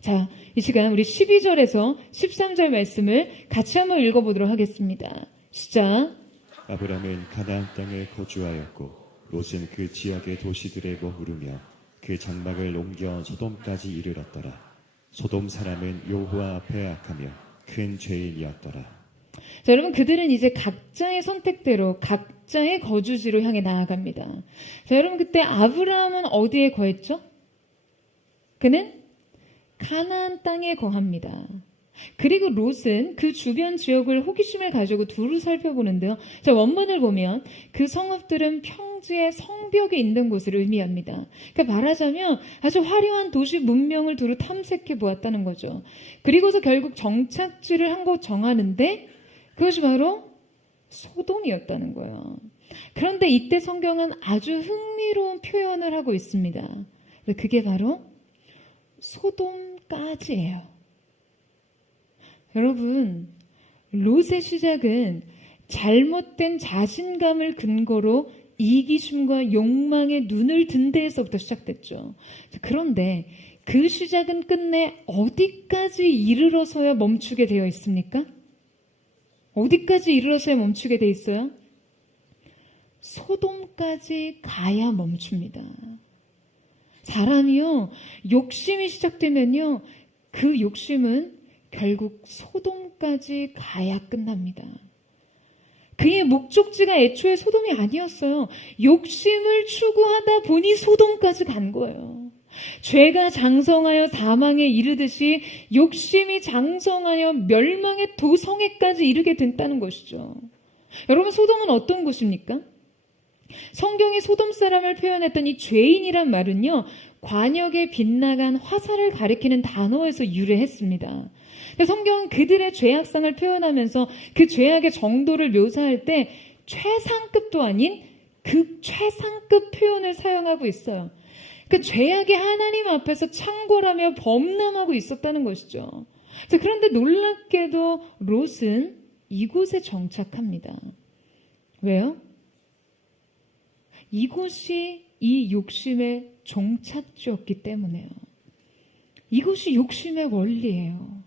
자, 이 시간 우리 12절에서 13절 말씀을 같이 한번 읽어보도록 하겠습니다. 시작. 아브람은 가나안 땅에 거주하였고 롯은 그 지역의 도시들에 머무르며 그 장막을 옮겨 소돔까지 이르렀더라. 소돔 사람은 여호와 앞에 악하며 큰 죄인이었더라. 자, 여러분, 그들은 이제 각자의 선택대로 각자의 거주지로 향해 나아갑니다. 자, 여러분, 그때 아브라함은 어디에 거했죠? 그는 가나안 땅에 거합니다. 그리고 롯은 그 주변 지역을 호기심을 가지고 두루 살펴보는데요. 자, 원문을 보면 그 성읍들은 평지의 성벽이 있는 곳을 의미합니다. 그러니까 말하자면 아주 화려한 도시 문명을 두루 탐색해 보았다는 거죠. 그리고서 결국 정착지를 한 곳 정하는데 그것이 바로 소돔이었다는 거예요. 그런데 이때 성경은 아주 흥미로운 표현을 하고 있습니다. 그게 바로 소돔까지예요. 여러분, 롯의 시작은 잘못된 자신감을 근거로 이기심과 욕망에 눈을 든 데에서부터 시작됐죠. 그런데 그 시작은 끝내 어디까지 이르러서야 멈추게 되어 있습니까? 어디까지 이르러서야 멈추게 되어 있어요? 소돔까지 가야 멈춥니다. 사람이요, 욕심이 시작되면요, 그 욕심은 결국 소돔까지 가야 끝납니다. 그의 목적지가 애초에 소돔이 아니었어요. 욕심을 추구하다 보니 소돔까지 간 거예요. 죄가 장성하여 사망에 이르듯이 욕심이 장성하여 멸망의 도성에까지 이르게 된다는 것이죠. 여러분, 소돔은 어떤 곳입니까? 성경이 소돔 사람을 표현했던 이 죄인이란 말은요, 관역에 빗나간 화살을 가리키는 단어에서 유래했습니다. 성경은 그들의 죄악상을 표현하면서 그 죄악의 정도를 묘사할 때 최상급도 아닌 극최상급 표현을 사용하고 있어요. 그 죄악의 하나님 앞에서 창궐하며 범람하고 있었다는 것이죠. 그런데 놀랍게도 롯은 이곳에 정착합니다. 왜요? 이곳이 이 욕심의 종착지였기 때문에요. 이곳이 욕심의 원리예요.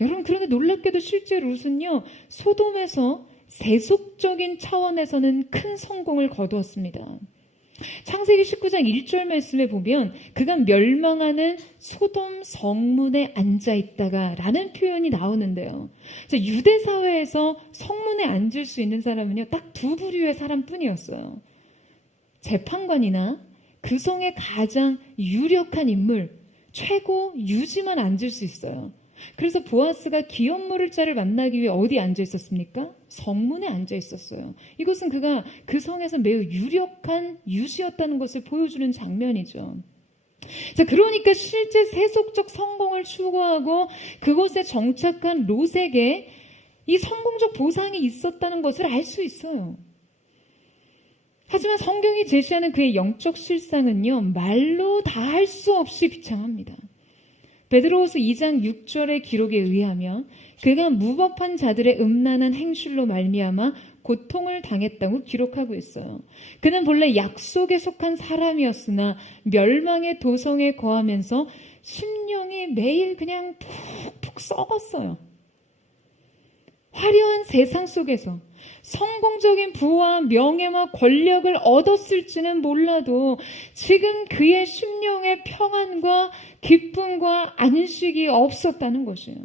여러분, 그런데 놀랍게도 실제 롯은요, 소돔에서 세속적인 차원에서는 큰 성공을 거두었습니다. 창세기 19장 1절 말씀에 보면 그가 멸망하는 소돔 성문에 앉아있다가 라는 표현이 나오는데요. 유대 사회에서 성문에 앉을 수 있는 사람은요, 딱 두 부류의 사람뿐이었어요. 재판관이나 그 성의 가장 유력한 인물, 최고 유지만 앉을 수 있어요. 그래서 보아스가 기업물을 자를 만나기 위해 어디 앉아 있었습니까? 성문에 앉아 있었어요. 이것은 그가 그 성에서 매우 유력한 유지였다는 것을 보여주는 장면이죠. 자, 그러니까 실제 세속적 성공을 추구하고 그곳에 정착한 롯에게 이 성공적 보상이 있었다는 것을 알 수 있어요. 하지만 성경이 제시하는 그의 영적 실상은요, 말로 다 할 수 없이 비참합니다. 베드로후서 2장 6절의 기록에 의하면 그가 무법한 자들의 음란한 행실로 말미암아 고통을 당했다고 기록하고 있어요. 그는 본래 약속에 속한 사람이었으나 멸망의 도성에 거하면서 심령이 매일 그냥 푹푹 썩었어요. 화려한 세상 속에서 성공적인 부와 명예와 권력을 얻었을지는 몰라도 지금 그의 심령의 평안과 기쁨과 안식이 없었다는 것이에요.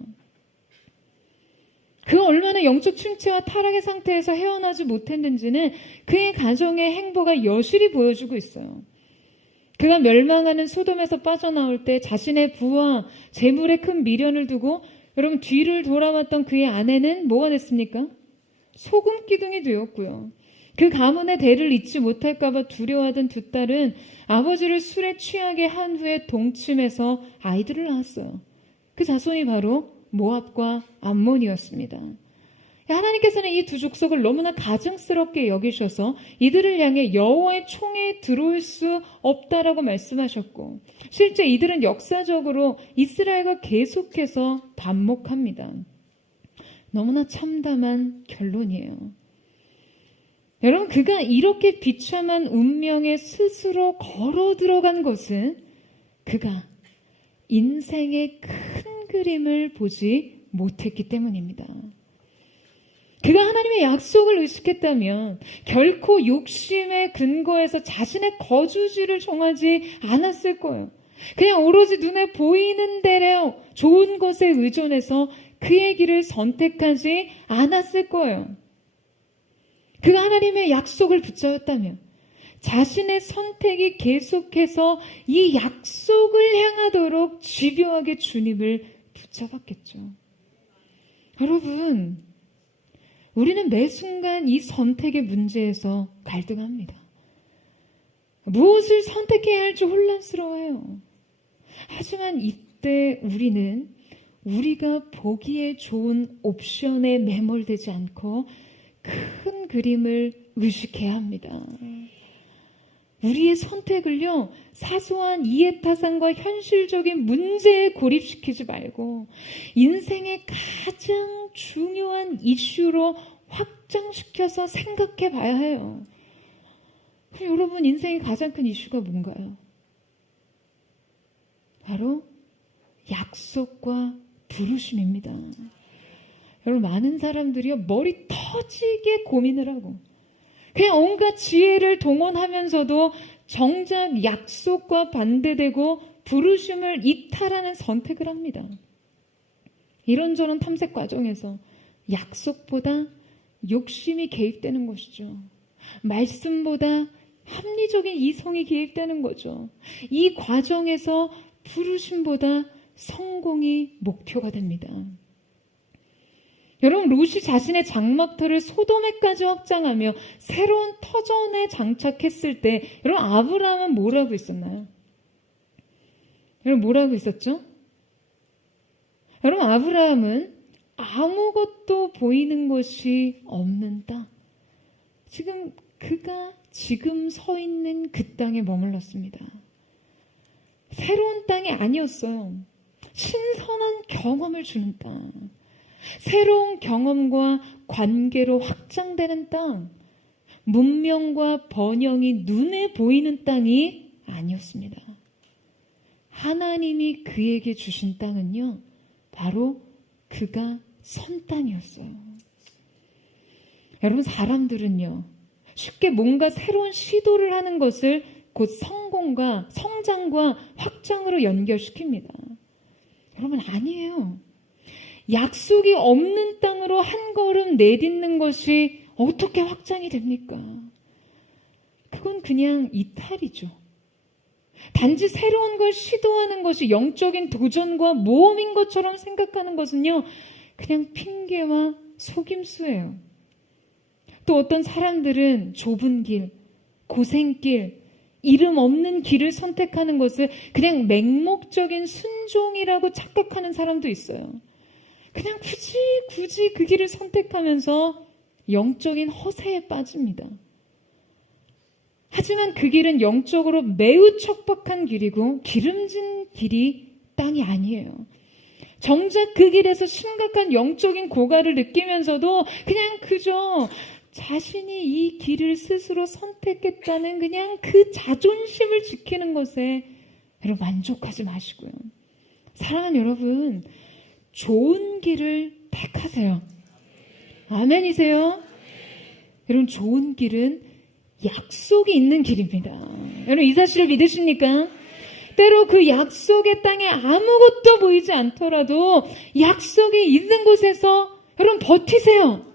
그 얼마나 영적 침체와 타락의 상태에서 헤어나지 못했는지는 그의 가정의 행보가 여실히 보여주고 있어요. 그가 멸망하는 소돔에서 빠져나올 때 자신의 부와 재물에 큰 미련을 두고 여러분 뒤를 돌아왔던 그의 아내는 뭐가 됐습니까? 소금 기둥이 되었고요. 그 가문의 대를 잇지 못할까봐 두려워하던 두 딸은 아버지를 술에 취하게 한 후에 동침해서 아이들을 낳았어요. 그 자손이 바로 모압과 암몬이었습니다. 하나님께서는 이 두 족속을 너무나 가증스럽게 여기셔서 이들을 향해 여호와의 총에 들어올 수 없다라고 말씀하셨고, 실제 이들은 역사적으로 이스라엘과 계속해서 반목합니다. 너무나 참담한 결론이에요. 여러분, 그가 이렇게 비참한 운명에 스스로 걸어 들어간 것은 그가 인생의 큰 그림을 보지 못했기 때문입니다. 그가 하나님의 약속을 의식했다면 결코 욕심의 근거에서 자신의 거주지를 정하지 않았을 거예요. 그냥 오로지 눈에 보이는 대로 좋은 것에 의존해서 그의 길을 선택하지 않았을 거예요. 그가 하나님의 약속을 붙잡았다면 자신의 선택이 계속해서 이 약속을 향하도록 집요하게 주님을 붙잡았겠죠. 여러분, 우리는 매 순간 이 선택의 문제에서 갈등합니다. 무엇을 선택해야 할지 혼란스러워요. 하지만 이때 우리는 우리가 보기에 좋은 옵션에 매몰되지 않고 큰 그림을 의식해야 합니다. 우리의 선택을요, 사소한 이해타산과 현실적인 문제에 고립시키지 말고 인생의 가장 중요한 이슈로 확장시켜서 생각해 봐야 해요. 그럼 여러분, 인생의 가장 큰 이슈가 뭔가요? 바로 약속과 부르심입니다. 여러분, 많은 사람들이요, 머리 터지게 고민을 하고 그냥 온갖 지혜를 동원하면서도 정작 약속과 반대되고 부르심을 이탈하는 선택을 합니다. 이런저런 탐색 과정에서 약속보다 욕심이 개입되는 것이죠. 말씀보다 합리적인 이성이 개입되는 거죠. 이 과정에서 부르심보다 성공이 목표가 됩니다. 여러분, 롯이 자신의 장막터를 소돔에까지 확장하며 새로운 터전에 장착했을 때 여러분, 아브라함은 뭐라고 있었나요? 여러분, 뭐라고 있었죠? 여러분, 아브라함은 아무것도 보이는 것이 없는 땅, 그가 지금 서 있는 그 땅에 머물렀습니다. 새로운 땅이 아니었어요. 신선한 경험을 주는 땅, 새로운 경험과 관계로 확장되는 땅, 문명과 번영이 눈에 보이는 땅이 아니었습니다. 하나님이 그에게 주신 땅은요, 바로 그가 선 땅이었어요. 여러분, 사람들은요, 쉽게 뭔가 새로운 시도를 하는 것을 곧 성공과 성장과 확장으로 연결시킵니다. 여러분, 아니에요. 약속이 없는 땅으로 한 걸음 내딛는 것이 어떻게 확장이 됩니까? 그건 그냥 이탈이죠. 단지 새로운 걸 시도하는 것이 영적인 도전과 모험인 것처럼 생각하는 것은요, 그냥 핑계와 속임수예요. 또 어떤 사람들은 좁은 길, 고생길, 이름 없는 길을 선택하는 것을 그냥 맹목적인 순종이라고 착각하는 사람도 있어요. 그냥 굳이 그 길을 선택하면서 영적인 허세에 빠집니다. 하지만 그 길은 영적으로 매우 척박한 길이고 기름진 길이 땅이 아니에요. 정작 그 길에서 심각한 영적인 고갈을 느끼면서도 그냥 그저 자신이 이 길을 스스로 선택했다는 그냥 그 자존심을 지키는 것에 여러분, 만족하지 마시고요. 사랑하는 여러분, 좋은 길을 택하세요. 아멘이세요? 여러분, 좋은 길은 약속이 있는 길입니다. 여러분, 이 사실을 믿으십니까? 때로 그 약속의 땅에 아무것도 보이지 않더라도 약속이 있는 곳에서 여러분, 버티세요.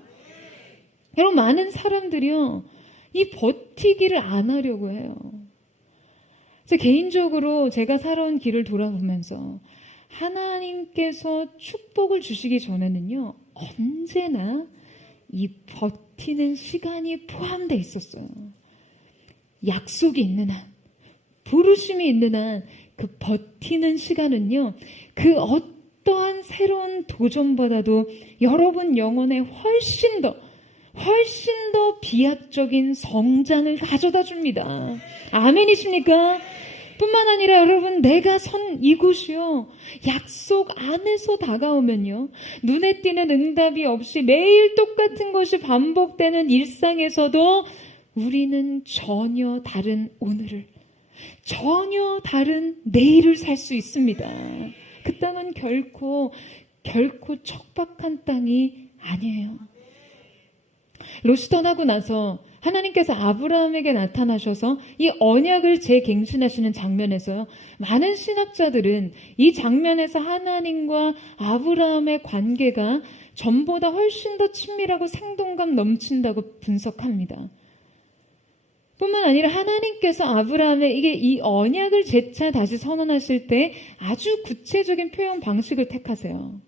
여러분, 많은 사람들이요, 이 버티기를 안 하려고 해요. 개인적으로 제가 살아온 길을 돌아보면서 하나님께서 축복을 주시기 전에는요, 언제나 이 버티는 시간이 포함되어 있었어요. 약속이 있는 한, 부르심이 있는 한, 그 버티는 시간은요, 그 어떠한 새로운 도전보다도 여러분 영혼에 훨씬 더 비약적인 성장을 가져다 줍니다. 아멘이십니까? 뿐만 아니라 여러분, 내가 선 이곳이요, 약속 안에서 다가오면요, 눈에 띄는 응답이 없이 매일 똑같은 것이 반복되는 일상에서도 우리는 전혀 다른 오늘을, 전혀 다른 내일을 살 수 있습니다. 그 땅은 결코 척박한 땅이 아니에요. 롯이 떠나고 나서 하나님께서 아브라함에게 나타나셔서 이 언약을 재갱신하시는 장면에서요, 많은 신학자들은 이 장면에서 하나님과 아브라함의 관계가 전보다 훨씬 더 친밀하고 생동감 넘친다고 분석합니다. 뿐만 아니라 하나님께서 아브라함에게 이 언약을 재차 다시 선언하실 때 아주 구체적인 표현 방식을 택하세요.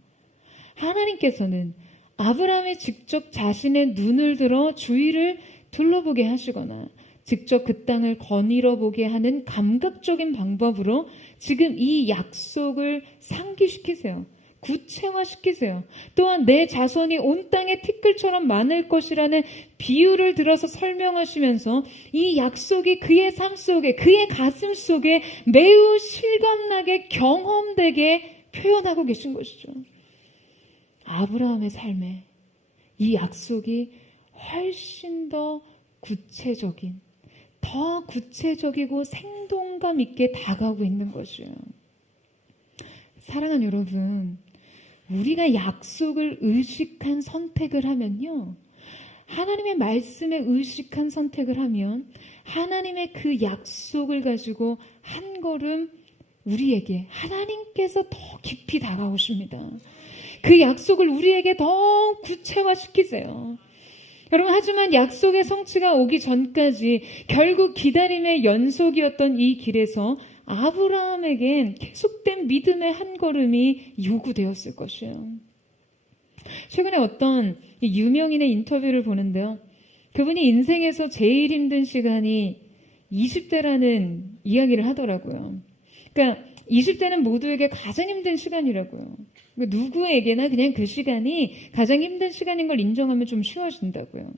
하나님께서는 아브라함이 직접 자신의 눈을 들어 주위를 둘러보게 하시거나 직접 그 땅을 거닐어 보게 하는 감각적인 방법으로 지금 이 약속을 상기시키세요. 구체화시키세요. 또한 내 자손이 온 땅의 티끌처럼 많을 것이라는 비유를 들어서 설명하시면서 이 약속이 그의 삶 속에, 그의 가슴 속에 매우 실감나게 경험되게 표현하고 계신 것이죠. 아브라함의 삶에 이 약속이 훨씬 더 구체적인, 더 구체적이고 생동감 있게 다가오고 있는 것이에요. 사랑하는 여러분, 우리가 약속을 의식한 선택을 하면요, 하나님의 말씀에 의식한 선택을 하면 하나님의 그 약속을 가지고 한 걸음 우리에게 하나님께서 더 깊이 다가오십니다. 그 약속을 우리에게 더 구체화시키세요. 여러분, 하지만 약속의 성취가 오기 전까지 결국 기다림의 연속이었던 이 길에서 아브라함에겐 계속된 믿음의 한 걸음이 요구되었을 것이에요. 최근에 어떤 유명인의 인터뷰를 보는데요, 그분이 인생에서 제일 힘든 시간이 20대라는 이야기를 하더라고요. 그러니까 20대는 모두에게 가장 힘든 시간이라고요. 누구에게나 그냥 그 시간이 가장 힘든 시간인 걸 인정하면 좀 쉬워진다고요.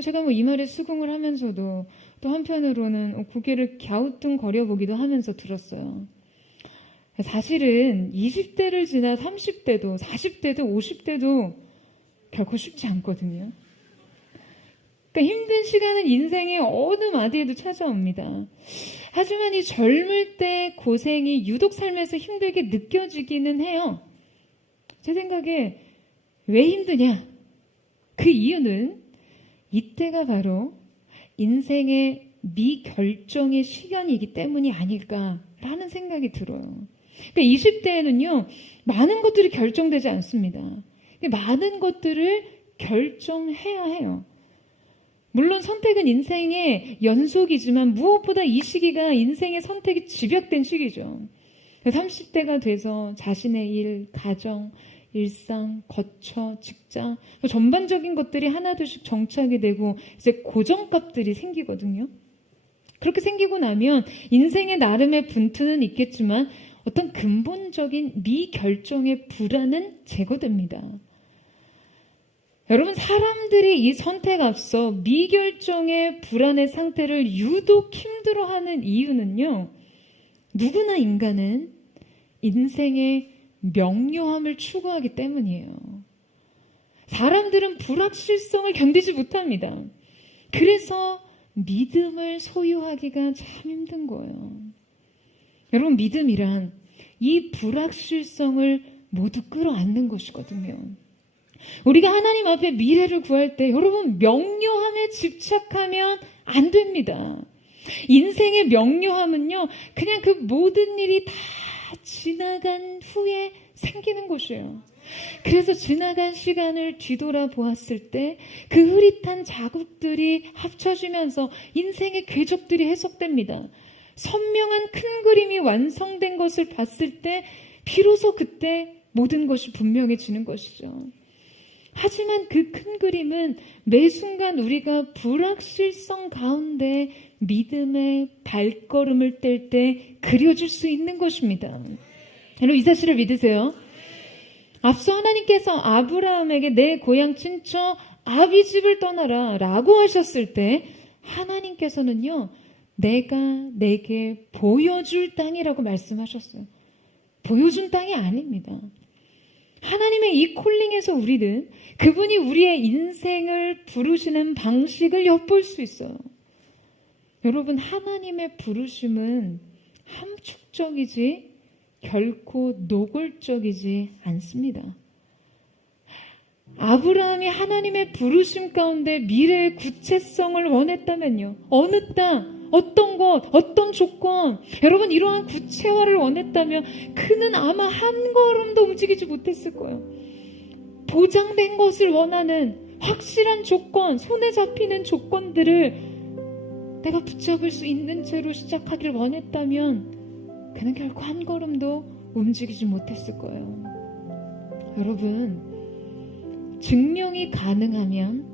제가 이 말에 수긍을 하면서도 또 한편으로는 고개를 갸우뚱거려보기도 하면서 들었어요. 사실은 20대를 지나 30대도 40대도 50대도 결코 쉽지 않거든요. 그러니까 힘든 시간은 인생의 어느 마디에도 찾아옵니다. 하지만 이 젊을 때 고생이 유독 삶에서 힘들게 느껴지기는 해요. 제 생각에 왜 힘드냐? 그 이유는 이때가 바로 인생의 미결정의 시간이기 때문이 아닐까라는 생각이 들어요. 그러니까 20대에는요, 많은 것들이 결정되지 않습니다. 많은 것들을 결정해야 해요. 물론 선택은 인생의 연속이지만 무엇보다 이 시기가 인생의 선택이 집약된 시기죠. 30대가 돼서 자신의 일, 가정, 일상, 거처, 직장, 전반적인 것들이 하나둘씩 정착이 되고 이제 고정값들이 생기거든요. 그렇게 생기고 나면 인생의 나름의 분투는 있겠지만 어떤 근본적인 미결정의 불안은 제거됩니다. 여러분, 사람들이 이 선택 앞서 미결정의 불안의 상태를 유독 힘들어하는 이유는요, 누구나 인간은 인생의 명료함을 추구하기 때문이에요. 사람들은 불확실성을 견디지 못합니다. 그래서 믿음을 소유하기가 참 힘든 거예요. 여러분, 믿음이란 이 불확실성을 모두 끌어안는 것이거든요. 우리가 하나님 앞에 미래를 구할 때 여러분, 명료함에 집착하면 안 됩니다. 인생의 명료함은요, 그냥 그 모든 일이 다 지나간 후에 생기는 것이에요. 그래서 지나간 시간을 뒤돌아보았을 때 그 흐릿한 자국들이 합쳐지면서 인생의 궤적들이 해석됩니다. 선명한 큰 그림이 완성된 것을 봤을 때 비로소 그때 모든 것이 분명해지는 것이죠. 하지만 그 큰 그림은 매 순간 우리가 불확실성 가운데 믿음의 발걸음을 뗄 때 그려줄 수 있는 것입니다. 여러분, 이 사실을 믿으세요? 앞서 하나님께서 아브라함에게 내 고향 친처 아비 집을 떠나라 라고 하셨을 때 하나님께서는요, 내가 내게 보여줄 땅이라고 말씀하셨어요. 보여준 땅이 아닙니다. 하나님의 이 콜링에서 우리는 그분이 우리의 인생을 부르시는 방식을 엿볼 수 있어요. 여러분, 하나님의 부르심은 함축적이지 결코 노골적이지 않습니다. 아브라함이 하나님의 부르심 가운데 미래의 구체성을 원했다면요, 어느 땅, 어떤 것, 어떤 조건, 여러분 이러한 구체화를 원했다면 그는 아마 한 걸음도 움직이지 못했을 거예요. 보장된 것을 원하는 확실한 조건, 손에 잡히는 조건들을 내가 붙잡을 수 있는 채로 시작하기를 원했다면 그는 결코 한 걸음도 움직이지 못했을 거예요. 여러분, 증명이 가능하면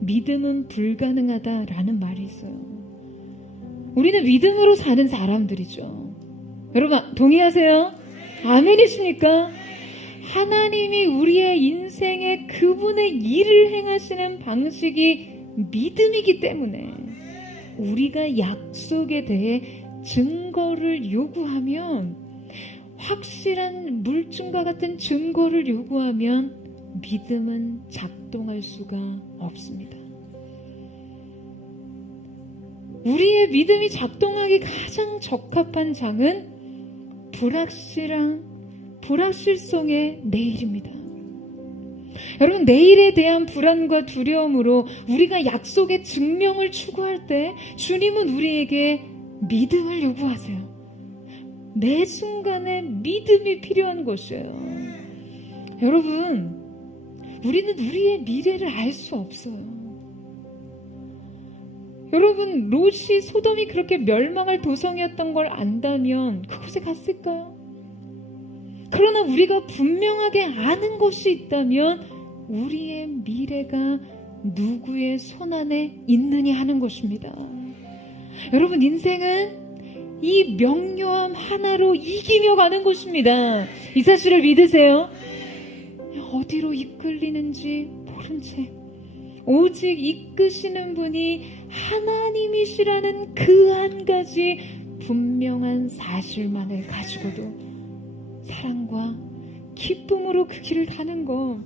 믿음은 불가능하다라는 말이 있어요. 우리는 믿음으로 사는 사람들이죠. 여러분, 동의하세요? 아멘이십니까? 하나님이 우리의 인생에 그분의 일을 행하시는 방식이 믿음이기 때문에 우리가 약속에 대해 증거를 요구하면, 확실한 물증과 같은 증거를 요구하면 믿음은 작동할 수가 없습니다. 우리의 믿음이 작동하기 가장 적합한 장은 불확실성의 내일입니다. 여러분, 내일에 대한 불안과 두려움으로 우리가 약속의 증명을 추구할 때 주님은 우리에게 믿음을 요구하세요. 매 순간에 믿음이 필요한 것이에요. 여러분, 우리는 우리의 미래를 알 수 없어요. 여러분, 롯이 소돔이 그렇게 멸망할 도성이었던 걸 안다면 그곳에 갔을까요? 그러나 우리가 분명하게 아는 것이 있다면 우리의 미래가 누구의 손안에 있느냐 하는 것입니다. 여러분, 인생은 이 명료함 하나로 이기며 가는 것입니다. 이 사실을 믿으세요? 어디로 이끌리는지 모른 채 오직 이끄시는 분이 하나님이시라는 그 한 가지 분명한 사실만을 가지고도 사랑과 기쁨으로 그 길을 가는 것,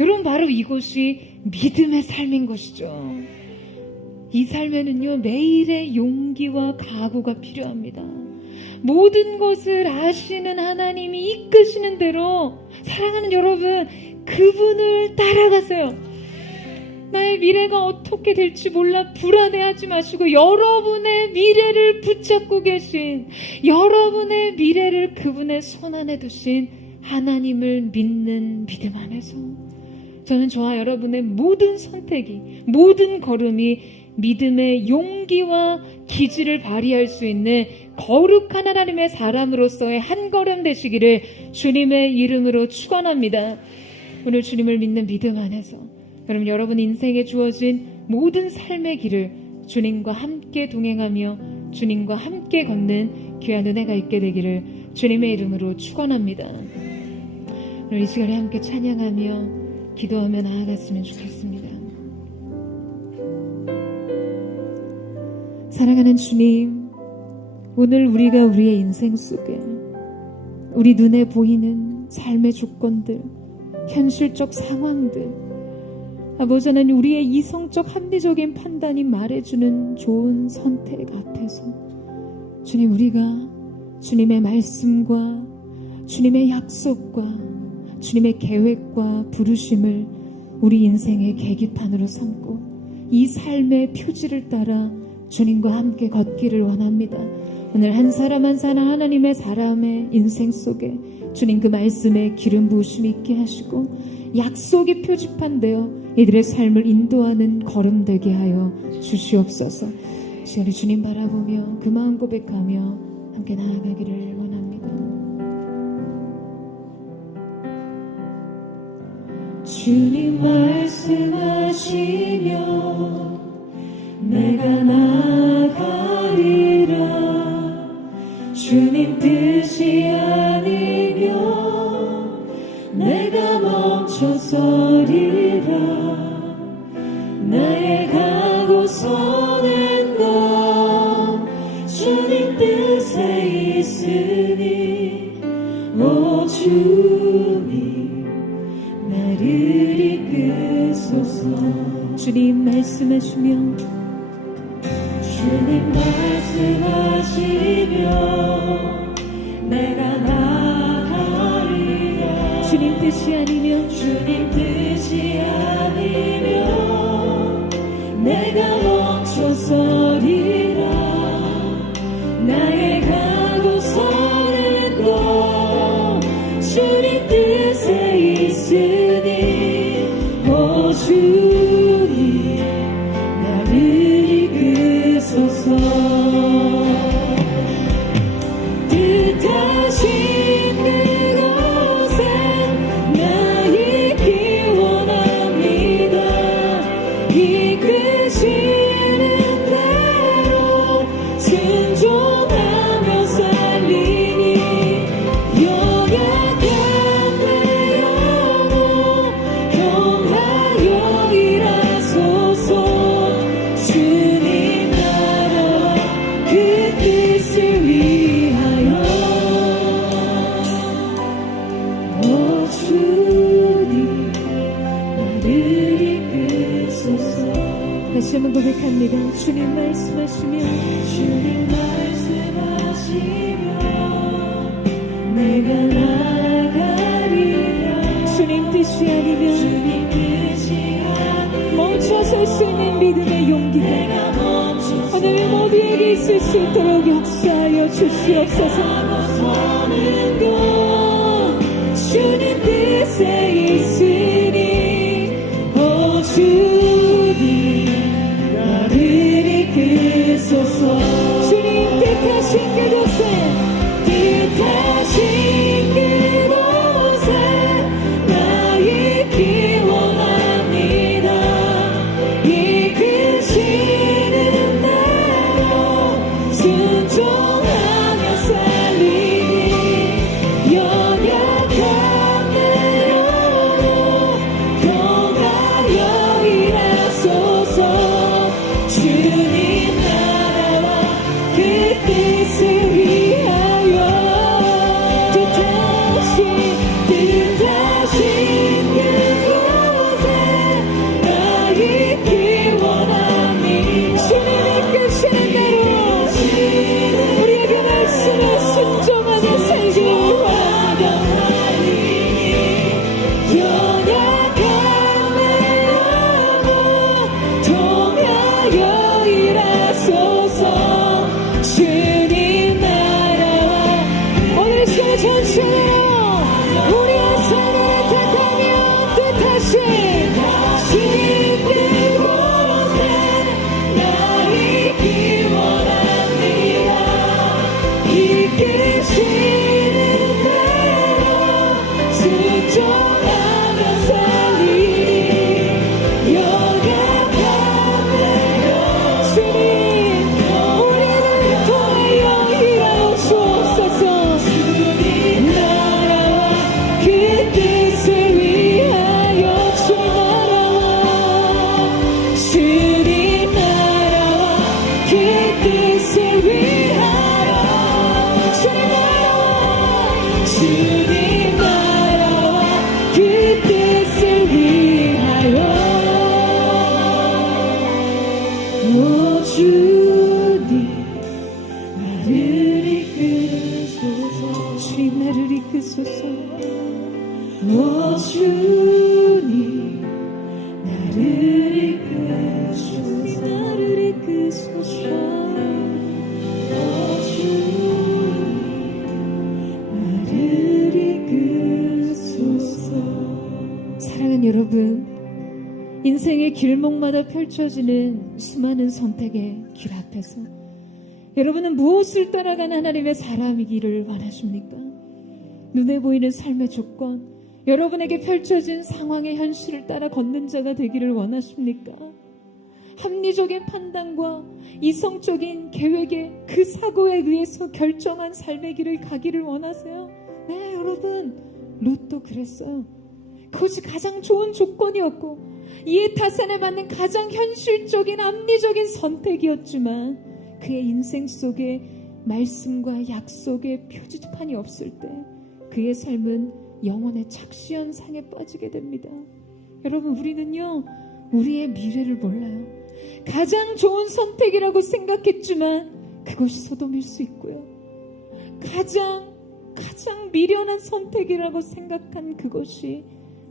여러분, 바로 이것이 믿음의 삶인 것이죠. 이 삶에는요, 매일의 용기와 각오가 필요합니다. 모든 것을 아시는 하나님이 이끄시는 대로, 사랑하는 여러분, 그분을 따라가세요. 나의 미래가 어떻게 될지 몰라 불안해하지 마시고 여러분의 미래를 붙잡고 계신, 여러분의 미래를 그분의 손안에 두신 하나님을 믿는 믿음 안에서 저는 저와 여러분의 모든 선택이, 모든 걸음이 믿음의 용기와 기지를 발휘할 수 있는 거룩한 하나님의 사람으로서의 한 걸음 되시기를 주님의 이름으로 축원합니다. 오늘 주님을 믿는 믿음 안에서 여러분 인생에 주어진 모든 삶의 길을 주님과 함께 동행하며 주님과 함께 걷는 귀한 은혜가 있게 되기를 주님의 이름으로 축원합니다. 오늘 이 시간에 함께 찬양하며 기도하며 나아갔으면 좋겠습니다. 사랑하는 주님, 오늘 우리가 우리의 인생 속에 우리 눈에 보이는 삶의 조건들, 현실적 상황들, 아버지 하나님, 우리의 이성적 합리적인 판단이 말해주는 좋은 선택 앞에서 주님, 우리가 주님의 말씀과 주님의 약속과 주님의 계획과 부르심을 우리 인생의 계기판으로 삼고 이 삶의 표지를 따라 주님과 함께 걷기를 원합니다. 오늘 한 사람 한 사람 하나님의 사람의 인생 속에 주님 그 말씀에 기름 부으심이 있게 하시고 약속의 표지판 되어 이들의 삶을 인도하는 걸음 되게 하여 주시옵소서. 시간에 주님 바라보며 그 마음 고백하며 함께 나아가기를 원합니다. 주님 말씀하시면 내가 나가리라. 주님 뜻이 아니면 내가 멈춰서리라. 나의 가고서는 것 주님 뜻에 있으니 오 주님 나를 이끄소서. 주님 말씀하시면 주님 말씀하시면 내가 나가리라. 주님 뜻이 아니면 주님 뜻이 아니면 내가 멈춰서리라. 나의 가고서는 것 주님 뜻에 있으니 오 주님 나를 이끄소서. 뜻하신 그곳에 나 있기 원합니다. 이끄시는 대로 순종하며 살리니 연약한 내 영혼 평하여 일하소서. 주님 나라와 그 뜻을 위하여 오 주님 나를 이끄소서. 다시 한번 고백합니다. 주님 말씀하시면 주님 말씀하시면 내가 나가리라. 주님 뜻이 아니면 주님 뜻이 아니면 멈춰설 수 있는 믿음의 용기가 오늘 모두에게 있을 수 있도록 역사하여 주시옵소서. 주님 뜻에 있으니 오 주님 나를 이끄소서. 주님 뜻하신 그곳에 뜻하신 그곳에 나 있기 원합니다. 이끄시는 대로 순종하며 살리니 연약한 내 영혼 평하여 일하소서. 주님 나라와 그 뜻을 위하여 뜻하신 그곳에 나 있기 원합니다. 주님 이끄시는 대로 우리에게 말씀을 순종하며 살기를 원합니다. 연약한 내 영혼 통하여 일하소서. 주님 나라와 오늘 시간 전체로 우리의 삶을 택하며 뜻하신 그곳에 나 있기 원합니다. 이끄시는 대로 순종하며 살리니 연약한 내 주님 우리를 통하여 일하옵소서. 주님 나라와 그 뜻을 위하여 주님 나라와 그 뜻을 위하여 주님 나라와 그 뜻을 위하여 오 주님 나를 이끄소서. 주님 나를 이끄소서. 오 주님 나를 이끄소서. 나를 이끄소서. 오 주님 나를 이끄소서. 사랑하는 여러분, 인생의 길목마다 펼쳐지는 수많은 선택의 길 앞에서 여러분은 무엇을 따라가는 하나님의 사람이기를 원하십니까? 눈에 보이는 삶의 조건, 여러분에게 펼쳐진 상황의 현실을 따라 걷는 자가 되기를 원하십니까? 합리적인 판단과 이성적인 계획에 그 사고에 의해서 결정한 삶의 길을 가기를 원하세요? 네, 여러분, 롯도 그랬어요. 그것이 가장 좋은 조건이었고 이해타산에 맞는 가장 현실적인 합리적인 선택이었지만 그의 인생 속에 말씀과 약속의 표지판이 없을 때 그의 삶은 영혼의 착시현상에 빠지게 됩니다. 여러분, 우리는요, 우리의 미래를 몰라요. 가장 좋은 선택이라고 생각했지만 그것이 소돔일 수 있고요, 가장 미련한 선택이라고 생각한 그것이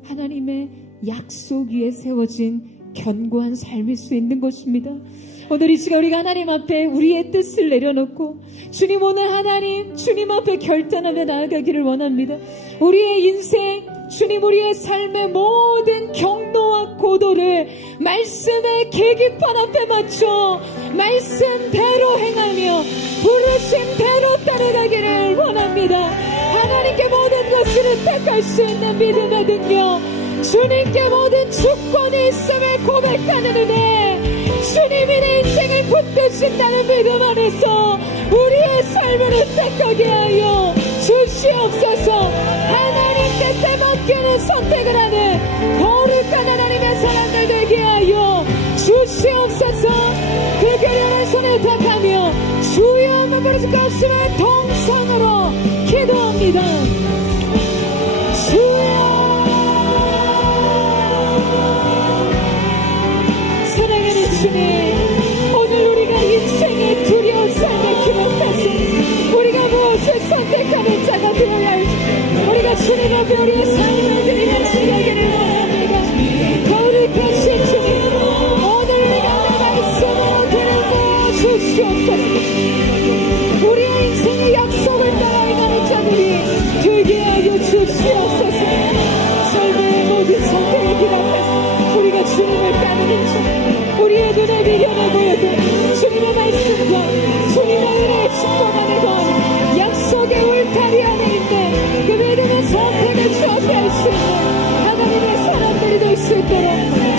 하나님의 약속 위에 세워진 견고한 삶일 수 있는 것입니다. 오늘 이 시간 우리가 하나님 앞에 우리의 뜻을 내려놓고 주님, 오늘 하나님 주님 앞에 결단하며 나아가기를 원합니다. 우리의 인생, 주님, 우리의 삶의 모든 경로와 고도를 말씀의 계기판 앞에 맞춰 말씀대로 행하며 부르심대로 따라가기를 원합니다. 하나님께 모든 것을 택할 수 있는 믿음의 능력, 주님께 모든 주권이 있음을 고백하는 은혜, 주님이 내 인생을 붙드신다는 믿음 안에서 우리의 삶을 택하게 하여 주시옵소서. 하나님 뜻에 맡기는 선택을 하는 거룩한 하나님의 사람들 되게 하여 주시옵소서. 그 결연한 손을 탁하며 주여 한번 부르짖겠으면 동성으로 기도합니다. 주여, 사랑하는 주님, 오늘 우리가 인생의 두려운 삶의 길 앞에서 우리가 무엇을 선택하는 자가 되어야 할지 우리가 주님 앞에 우리의 삶을 드리며 나아가기를 원합니다. 거룩하신 주님, 오늘 우리가 내 말씀을 들고 주시옵소서. 우리의 인생의 약속을 따라 행하는 자들이 되게 하여 주시옵소서. 삶의 모든 선택의 길 앞에서 우리가 주님을 따르는 자, 우리의 눈에 미련해 보여도 주님의 말씀과 주님의 은혜의 축복 안에 건 약속의 울타리 안에 있는 그 믿음의 선택을 주업해 할 수 있는 하나님의 사람들이 될 수 있도록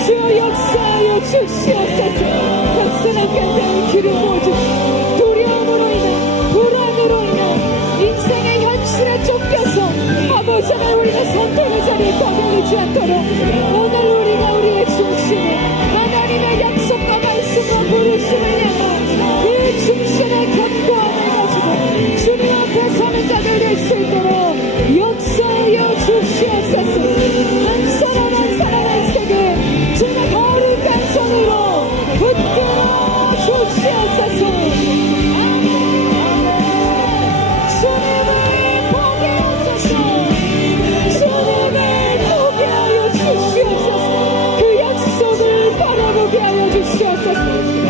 주여 역사하여 주시옵소서. 각선한 감당을 길을 모아주시고 두려움으로 인한 불안으로 인한 인생의 현실에 쫓겨서 아버지 하나님 우리가 선택의 자리에 떠밀리지 않도록 오늘 우리가 우리의 중심에 하나님의 약속과 말씀과 부르심을 향한 그 중심의 견고함을 가지고 주님 앞에 서는 자들 될 수 있도록 역사하여 주시옵소서. 한 사람 한 사람 한 세계 주님의 거룩한 손으로 붙들어 주시옵소서. 주님을 보게 하소서. 주님을 보게 하여 주시옵소서. 그 약속을 바라보게 하여 주시옵소서.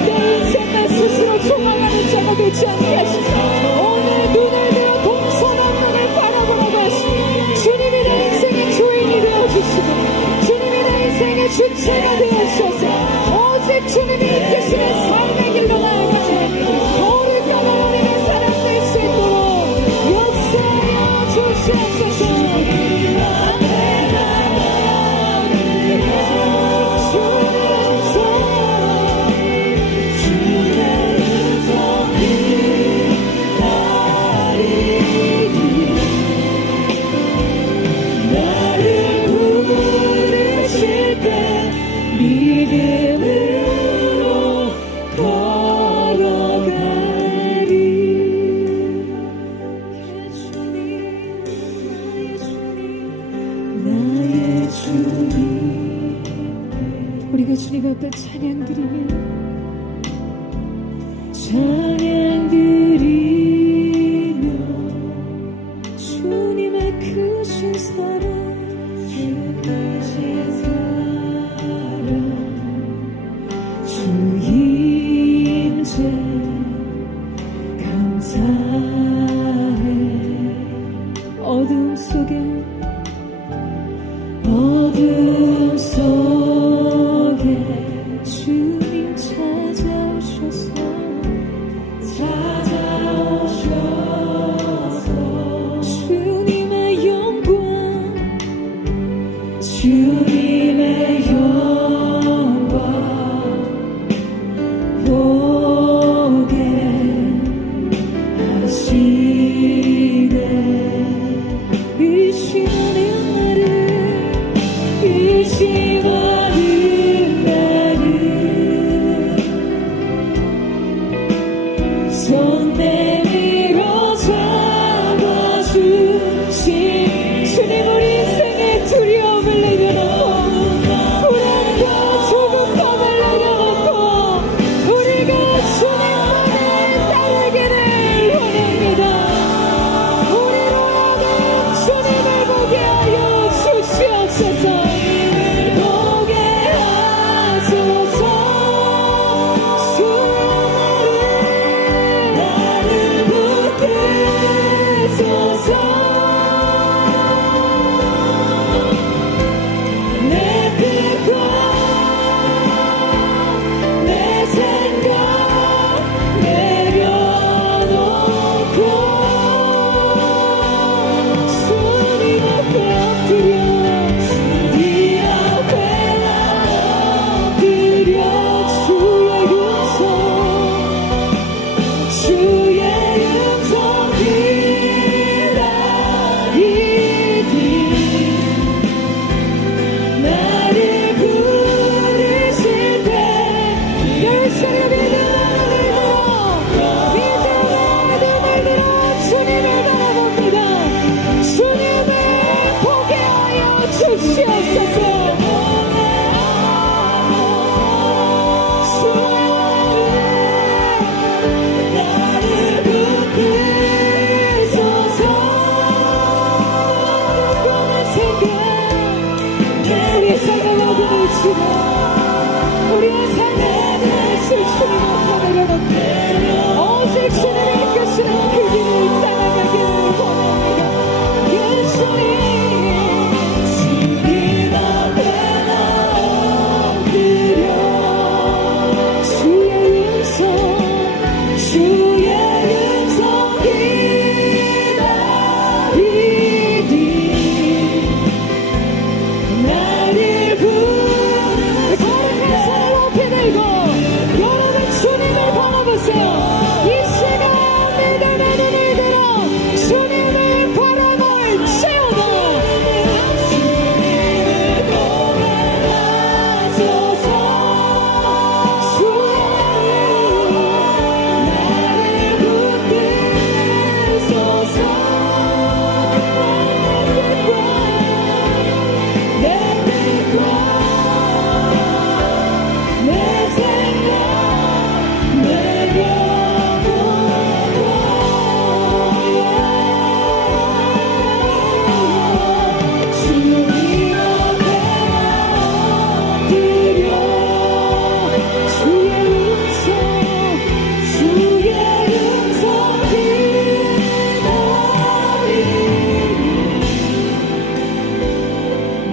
내 인생 나 스스로 조망하는 자가 되지 않게 하시고 오늘 눈을 들어 동선한 눈을 바라보라고 하시고 주님이 내 인생의 주인이 되어주시고 주님이 내 인생의 주체가 되어주셔서 오직 주님이 이끄시는 삶의 길로 나아가는 거룩한 하나님의 사람 될 수 있도록 역사하여 주시옵소서. 믿음으로 걸어가리. 나의 주님, 우리가 주님 앞에 찬양 드리며 주님의 크신 사랑 주임제 감사해. 어둠 속에 주님 찾아오셔서 주님의 영광 손 내밀어 잡아주신 주님, 우리 인생의 두려움을 내려놓고 불안과 조급함을 내려놓고 우리가 주님만을 따르기를 원합니다. 우리로 하여금 주님을 보게 하여 주시옵소서. 보게 하소서. 주의 나를 붙드소서. 내 뜻과 내 생각 내려놓고 주님 앞에 엎드려 네 앞에 엎드려 주의 음성 기다리니 나를 부르실 때 열심히 믿음의 눈을 들어 주님을 바라봅니다. 주님을 보게 하여 주시옵소서. 나를 붙드소서. 꿈의 생각 우리의 삶의 모든 의지로 우리의 삶의 것을 주님 앞에 내려놓고 오직 주님의 이끄시는 그 길을 따라가기를 원합니다. 예수님, 주님 앞에 엎드려 주의 음성 기다리니 나를 부르시 다른 손을 높이 들고 여러분 주님을 바라보세요. 이 시간 믿음의 눈을 들어 주님을 바라볼지어다. 주님을 보게 하소서. 나를 붙드소서. 내 뜻과 내 생각 내려놓고 주님 앞에 엎드려 주의 음성 기다리니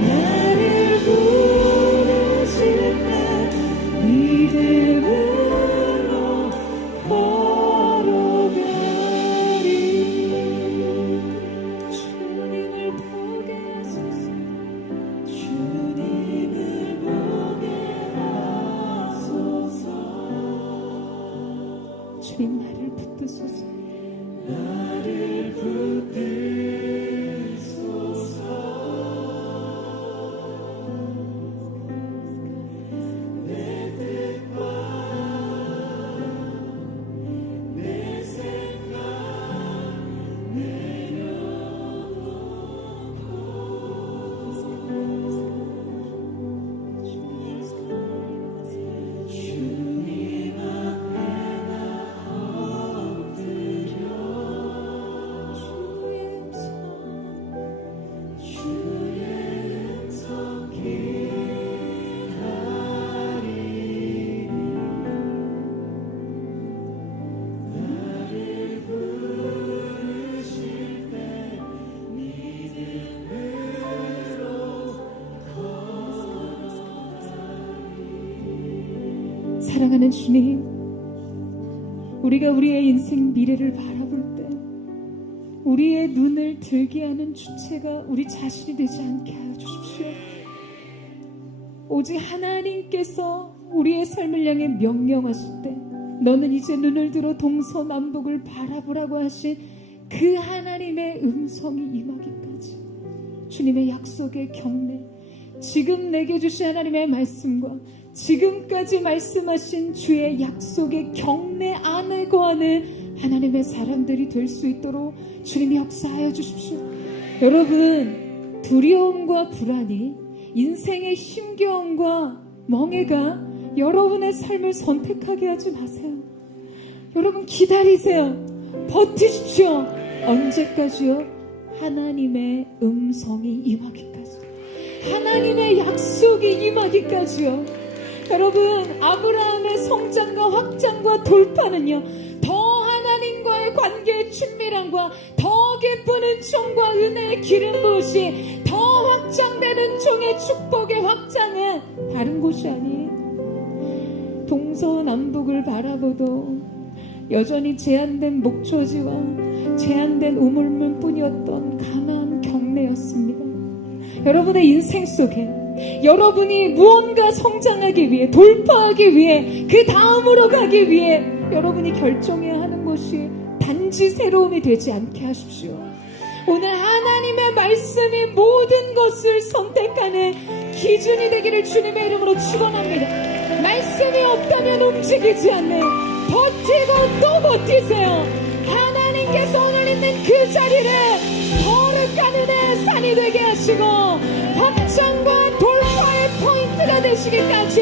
나를 부르실 때 믿음으로 걸어가리. 주님을 보게 하소서. 주님을 보게 하소서. 주님, 나를 붙드소서. 나를 붙드소서. 내 뜻과 내 생각 내려놓고 주님 앞에 엎드려 주의 음성 기다리니 나를 부르실 때 믿음으로 사랑하는 주님, 우리가 우리의 인생 미래를 바라볼 때 우리의 눈을 들게 하는 주체가 우리 자신이 되지 않게 하여 주십시오. 오직 하나님께서 우리의 삶을 향해 명령하실 때 너는 이제 눈을 들어 동서남북을 바라보라고 하신 그 하나님의 음성이 임하기까지 주님의 약속의 경례, 지금 내게 주신 하나님의 말씀과 지금까지 말씀하신 주의 약속의 경례 안에 거하는 하나님의 사람들이 될 수 있도록 주님이 역사하여 주십시오. 여러분, 두려움과 불안이, 인생의 힘겨움과 멍해가 여러분의 삶을 선택하게 하지 마세요. 여러분, 기다리세요. 버티십시오. 언제까지요? 하나님의 음성이 임하기까지, 하나님의 약속이 임하기까지요. 여러분, 아브라함의 성장과 확장과 돌파는요, 더 하나님과의 관계의 친밀함과 더 깊은 은총과 은혜의 기름 부으시, 더 확장되는 종의 축복의 확장은 다른 곳이 아니에요. 동서남북을 바라보도 여전히 제한된 목초지와 제한된 우물물 뿐이었던 가나안 경내였습니다. 여러분의 인생 속에 여러분이 무언가 성장하기 위해, 돌파하기 위해, 그 다음으로 가기 위해 여러분이 결정해야 하는 것이 단지 새로움이 되지 않게 하십시오. 오늘 하나님의 말씀이 모든 것을 선택하는 기준이 되기를 주님의 이름으로 축원합니다. 말씀이 없다면 움직이지 않는, 버티고 또 버티세요. 하나님께서 오늘 있는 그 자리를 거룩한 은혜의 산이 되게 하시고 확장과 돌파의 포인트가 되시기까지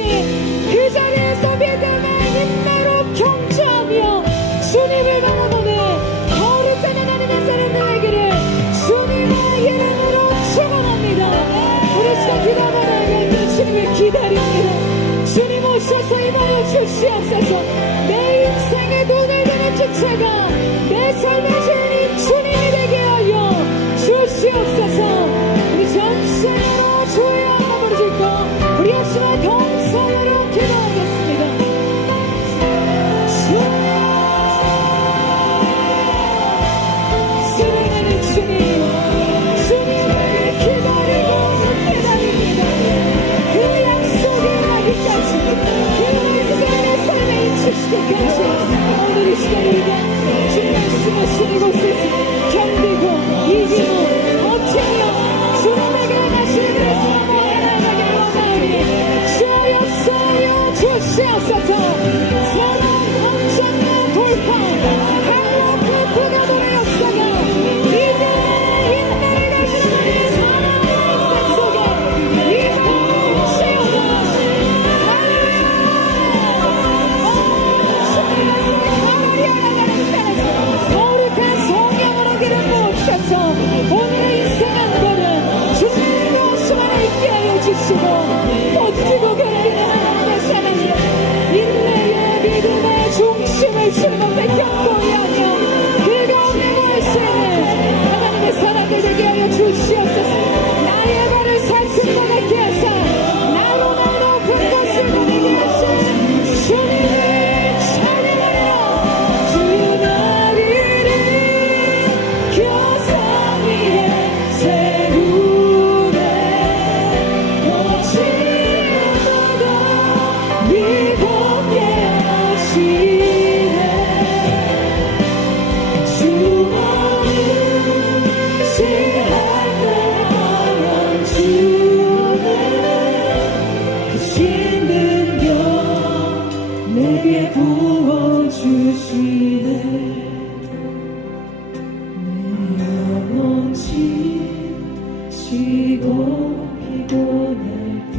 그 자리에서 믿음의 인내로 경주하며 주님을 바라보는 거룩한 하나님의 산이 되기를 주님의 이름으로 축원합니다. 우리 시간 기도하며 갈 주님을 기다립니다. 주님 오셔서 임하여 주시옵소서. 내 인생의 눈을 드는 주체가 내 삶의 주인인 주님이 되게 하여 주시옵소서. 우리 전체로 주의 이름을 짓고 우리 역시나 동성으로 기도하겠습니다. 사랑하는 주님, 주님을 기다리고 기다립니다. 그 약속이 나기까지, 그 인생의 삶에 인치시기까지 오늘 이 시간 우리가 주님 말씀하신 이곳에서 견디고 이기고 버티며 주님에게 하나씩 말씀하고 나아가기를 원하오니 주여 역사하여 주시옵소서. 새로운 확장과 돌파, 행복한 부가도의 역사가 믿음의 인내를 가지는 우리 사랑의 인생 속에 임하옵시오다. 거룩한 성령으로 기름 부으셔서 오늘의 인생 한 걸음 주님과 수만에 있게 하여 주시고 버티고 견디는 하나님의 사랑이 인내의 믿음의 중심을 주님 앞에 견고히 하며 그 가운데 모이시는 하나님의 사랑을 되게 하여 주시옵소서. 나의 발을 사슴바닥게 하사 나로 높은 곳을 보내게 하시는 주님을 찬양하며 주의 나리를 교상 위에 세우네. 거칠어도 위롭게 하시네. 주원은 지할 때하여 주네. 크신 능력 내게 부어주시네. 내 영혼 지치고 피곤할 때에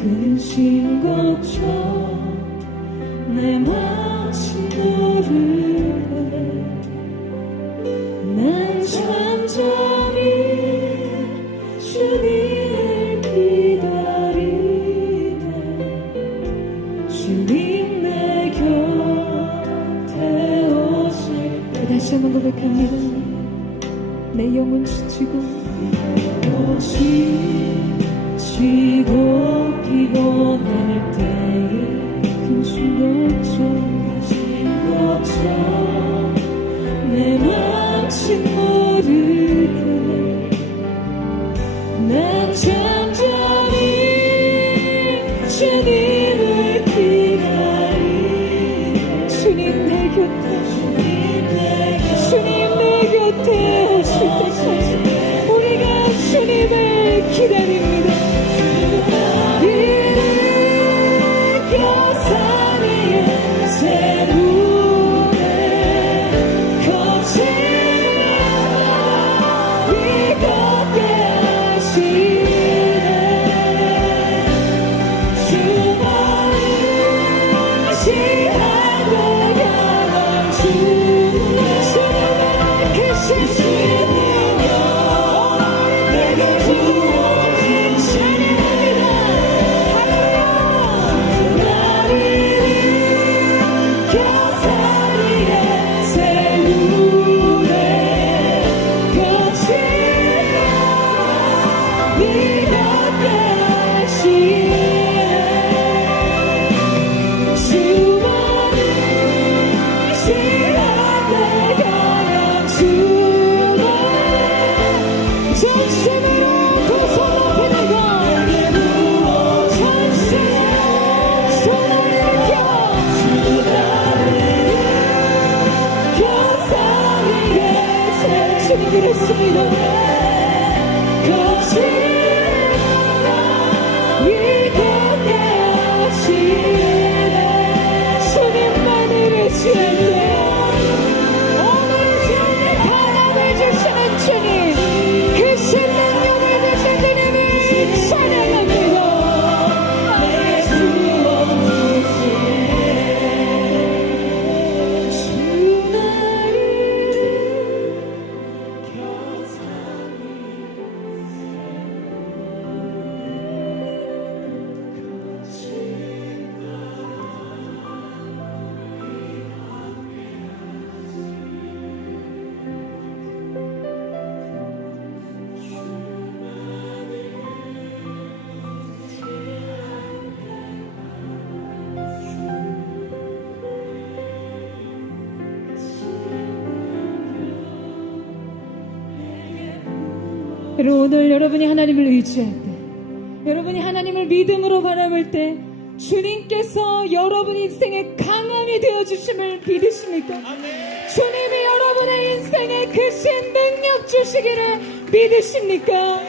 근심 걱정 내 맘치 누르네. 난 잠잠히 주님을 기다리네. 주님 내 곁에 오실 때 다시 한번 고백합니다. 내 영혼 지치고 피곤할 때에 근심 걱정 내 맘친 모르게 난 잠잠히 주님을 기다리네. 주님 내 곁에 오실 때까지 우리가 주님을 기다립니다. 이를 교산 위에 세우 의지할 때 오늘 주님의 강함을 주시는 주님, 그 신능력을 주신 주님을 찬양합니다. 오늘 여러분이 하나님을 의지할 때, 여러분이 하나님을 믿음으로 바라볼 때 주님께서 여러분 인생의 강함이 되어주심을 믿으십니까? 주님이 여러분의 인생에 크신 능력 주시기를 믿으십니까?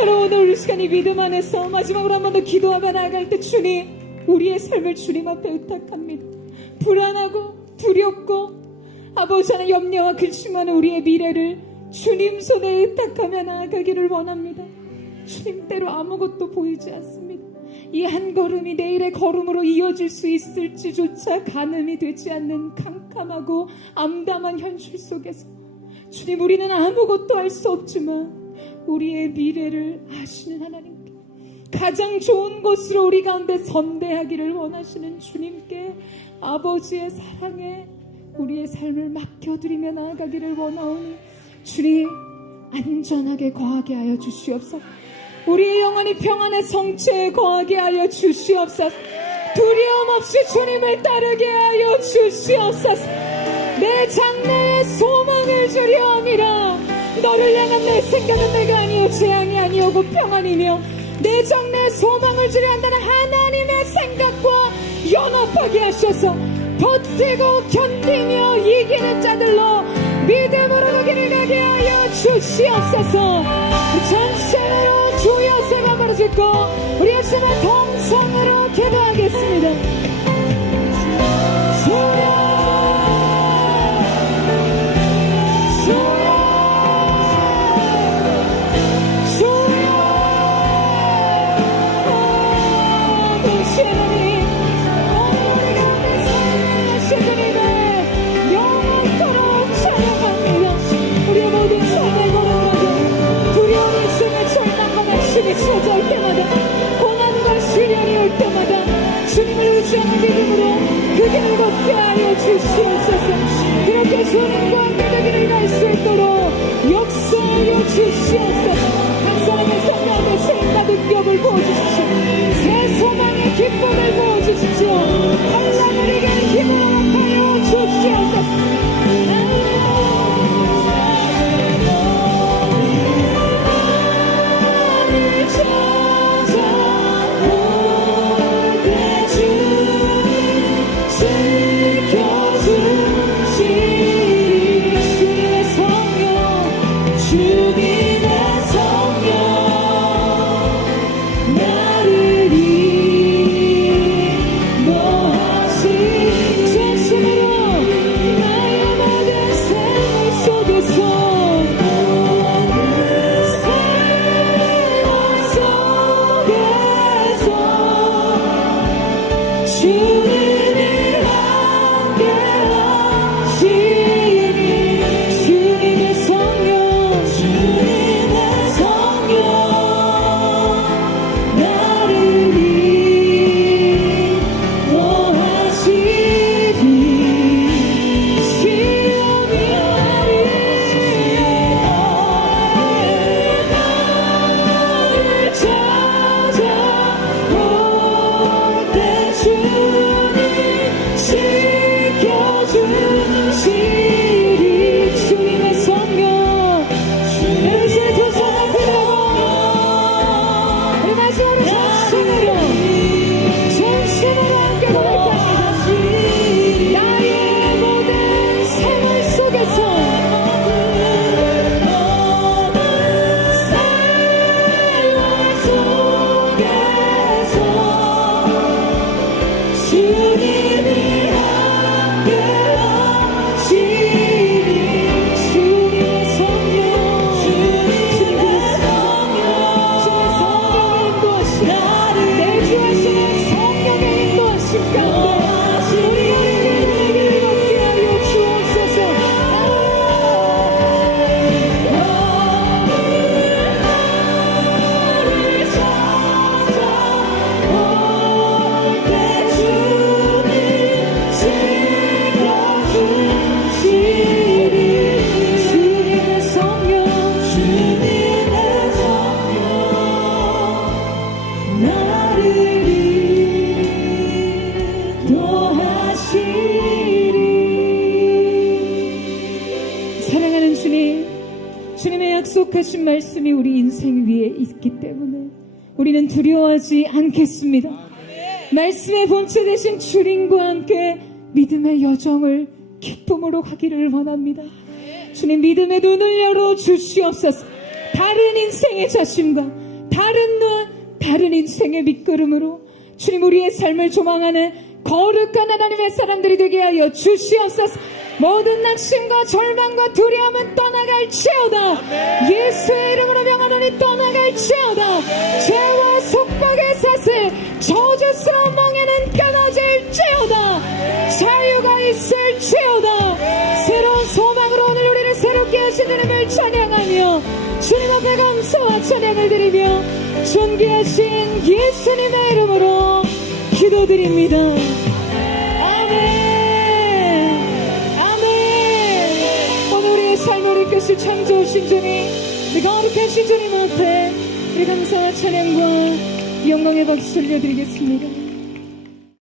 여러분, 오늘 이 시간이 믿음 안에서 마지막으로 한 번 더 기도하고 나아갈 때, 주님, 우리의 삶을 주님 앞에 의탁합니다. 불안하고 두렵고 아버지 하나님 염려와 근심하는 우리의 미래를 주님 손에 의탁하며 나아가기를 원합니다. 주님, 때로 아무것도 보이지 않습니다. 이 한 걸음이 내일의 걸음으로 이어질 수 있을지조차 가늠이 되지 않는 캄캄하고 암담한 현실 속에서 주님, 우리는 아무것도 할 수 없지만 우리의 미래를 아시는 하나님께, 가장 좋은 곳으로 우리 가운데 선대하기를 원하시는 주님께 아버지의 사랑에 우리의 삶을 맡겨드리며 나아가기를 원하오니 주님, 안전하게 거하게 하여 주시옵소서. 우리의 영혼이 평안의 성체에 거하게 하여 주시옵소서. 두려움 없이 주님을 따르게 하여 주시옵소서. 내 장래에 소망을 주려 함이라. 너를 향한 내 생각은 내가 아니요 재앙이 아니오고 평안이며 내 장래에 소망을 주려 한다는 하나님의 생각과 연합하게 하셔서 버티고 견디며 이기는 자들로 믿음으로 그 길을 가게 하여 주시옵소서. 전심으로 주여 세가 벌어질고 우리의 주님의 동성으로 기도하겠습니다. 주여, 주여, 주여, 아버지 하나님, 오늘 가운데 살아계신 주님의 영원토록 찬양합니다. 우리의 모든 삶의 걸음마다 두려운 인생의 절망과 낙심이 찾아올 때마다, 고난과 시련이 올 때마다 주님을 의지하는 믿음으로 그 길을 걷게 하여 주시옵소서. 그렇게 주님과 함께 그 길을 갈 수 있도록 역사하여 주시옵소서. 한 사람의 삶 가운데 새 가득 벽을 부어주십시오. 새 소망의 기쁨을 부어주십시오. 환란을 이길 힘을 허락하여 주시옵소서. 주님이 함께 약속하신 말씀이 우리 인생 위에 있기 때문에 우리는 두려워하지 않겠습니다. 말씀의 본체 되신 주님과 함께 믿음의 여정을 기쁨으로 가기를 원합니다. 주님, 믿음의 눈을 열어 주시옵소서. 다른 인생의 자신과 다른 인생의 밑구름으로 주님, 우리의 삶을 조망하는 거룩한 하나님의 사람들이 되게 하여 주시옵소서. 모든 낙심과 절망과 두려움은 떠나갈지어다. 예수의 이름으로 명하노니 떠나갈지어다. 죄와 속박의 사슬, 저주스러운 멍에는 끊어질지어다. 자유가 있을지어다. 새로운 소망으로 오늘 우리를 새롭게 하신 주님을 찬양하며 주님 앞에 감사와 찬양을 드리며 존귀하신 예수님의 이름으로 기도드립니다. 삶을 이끄실 창조하신 주님, 우리 거룩하신 주님 앞에 우리 감사와 찬양과 영광의 박수 올려드리겠습니다.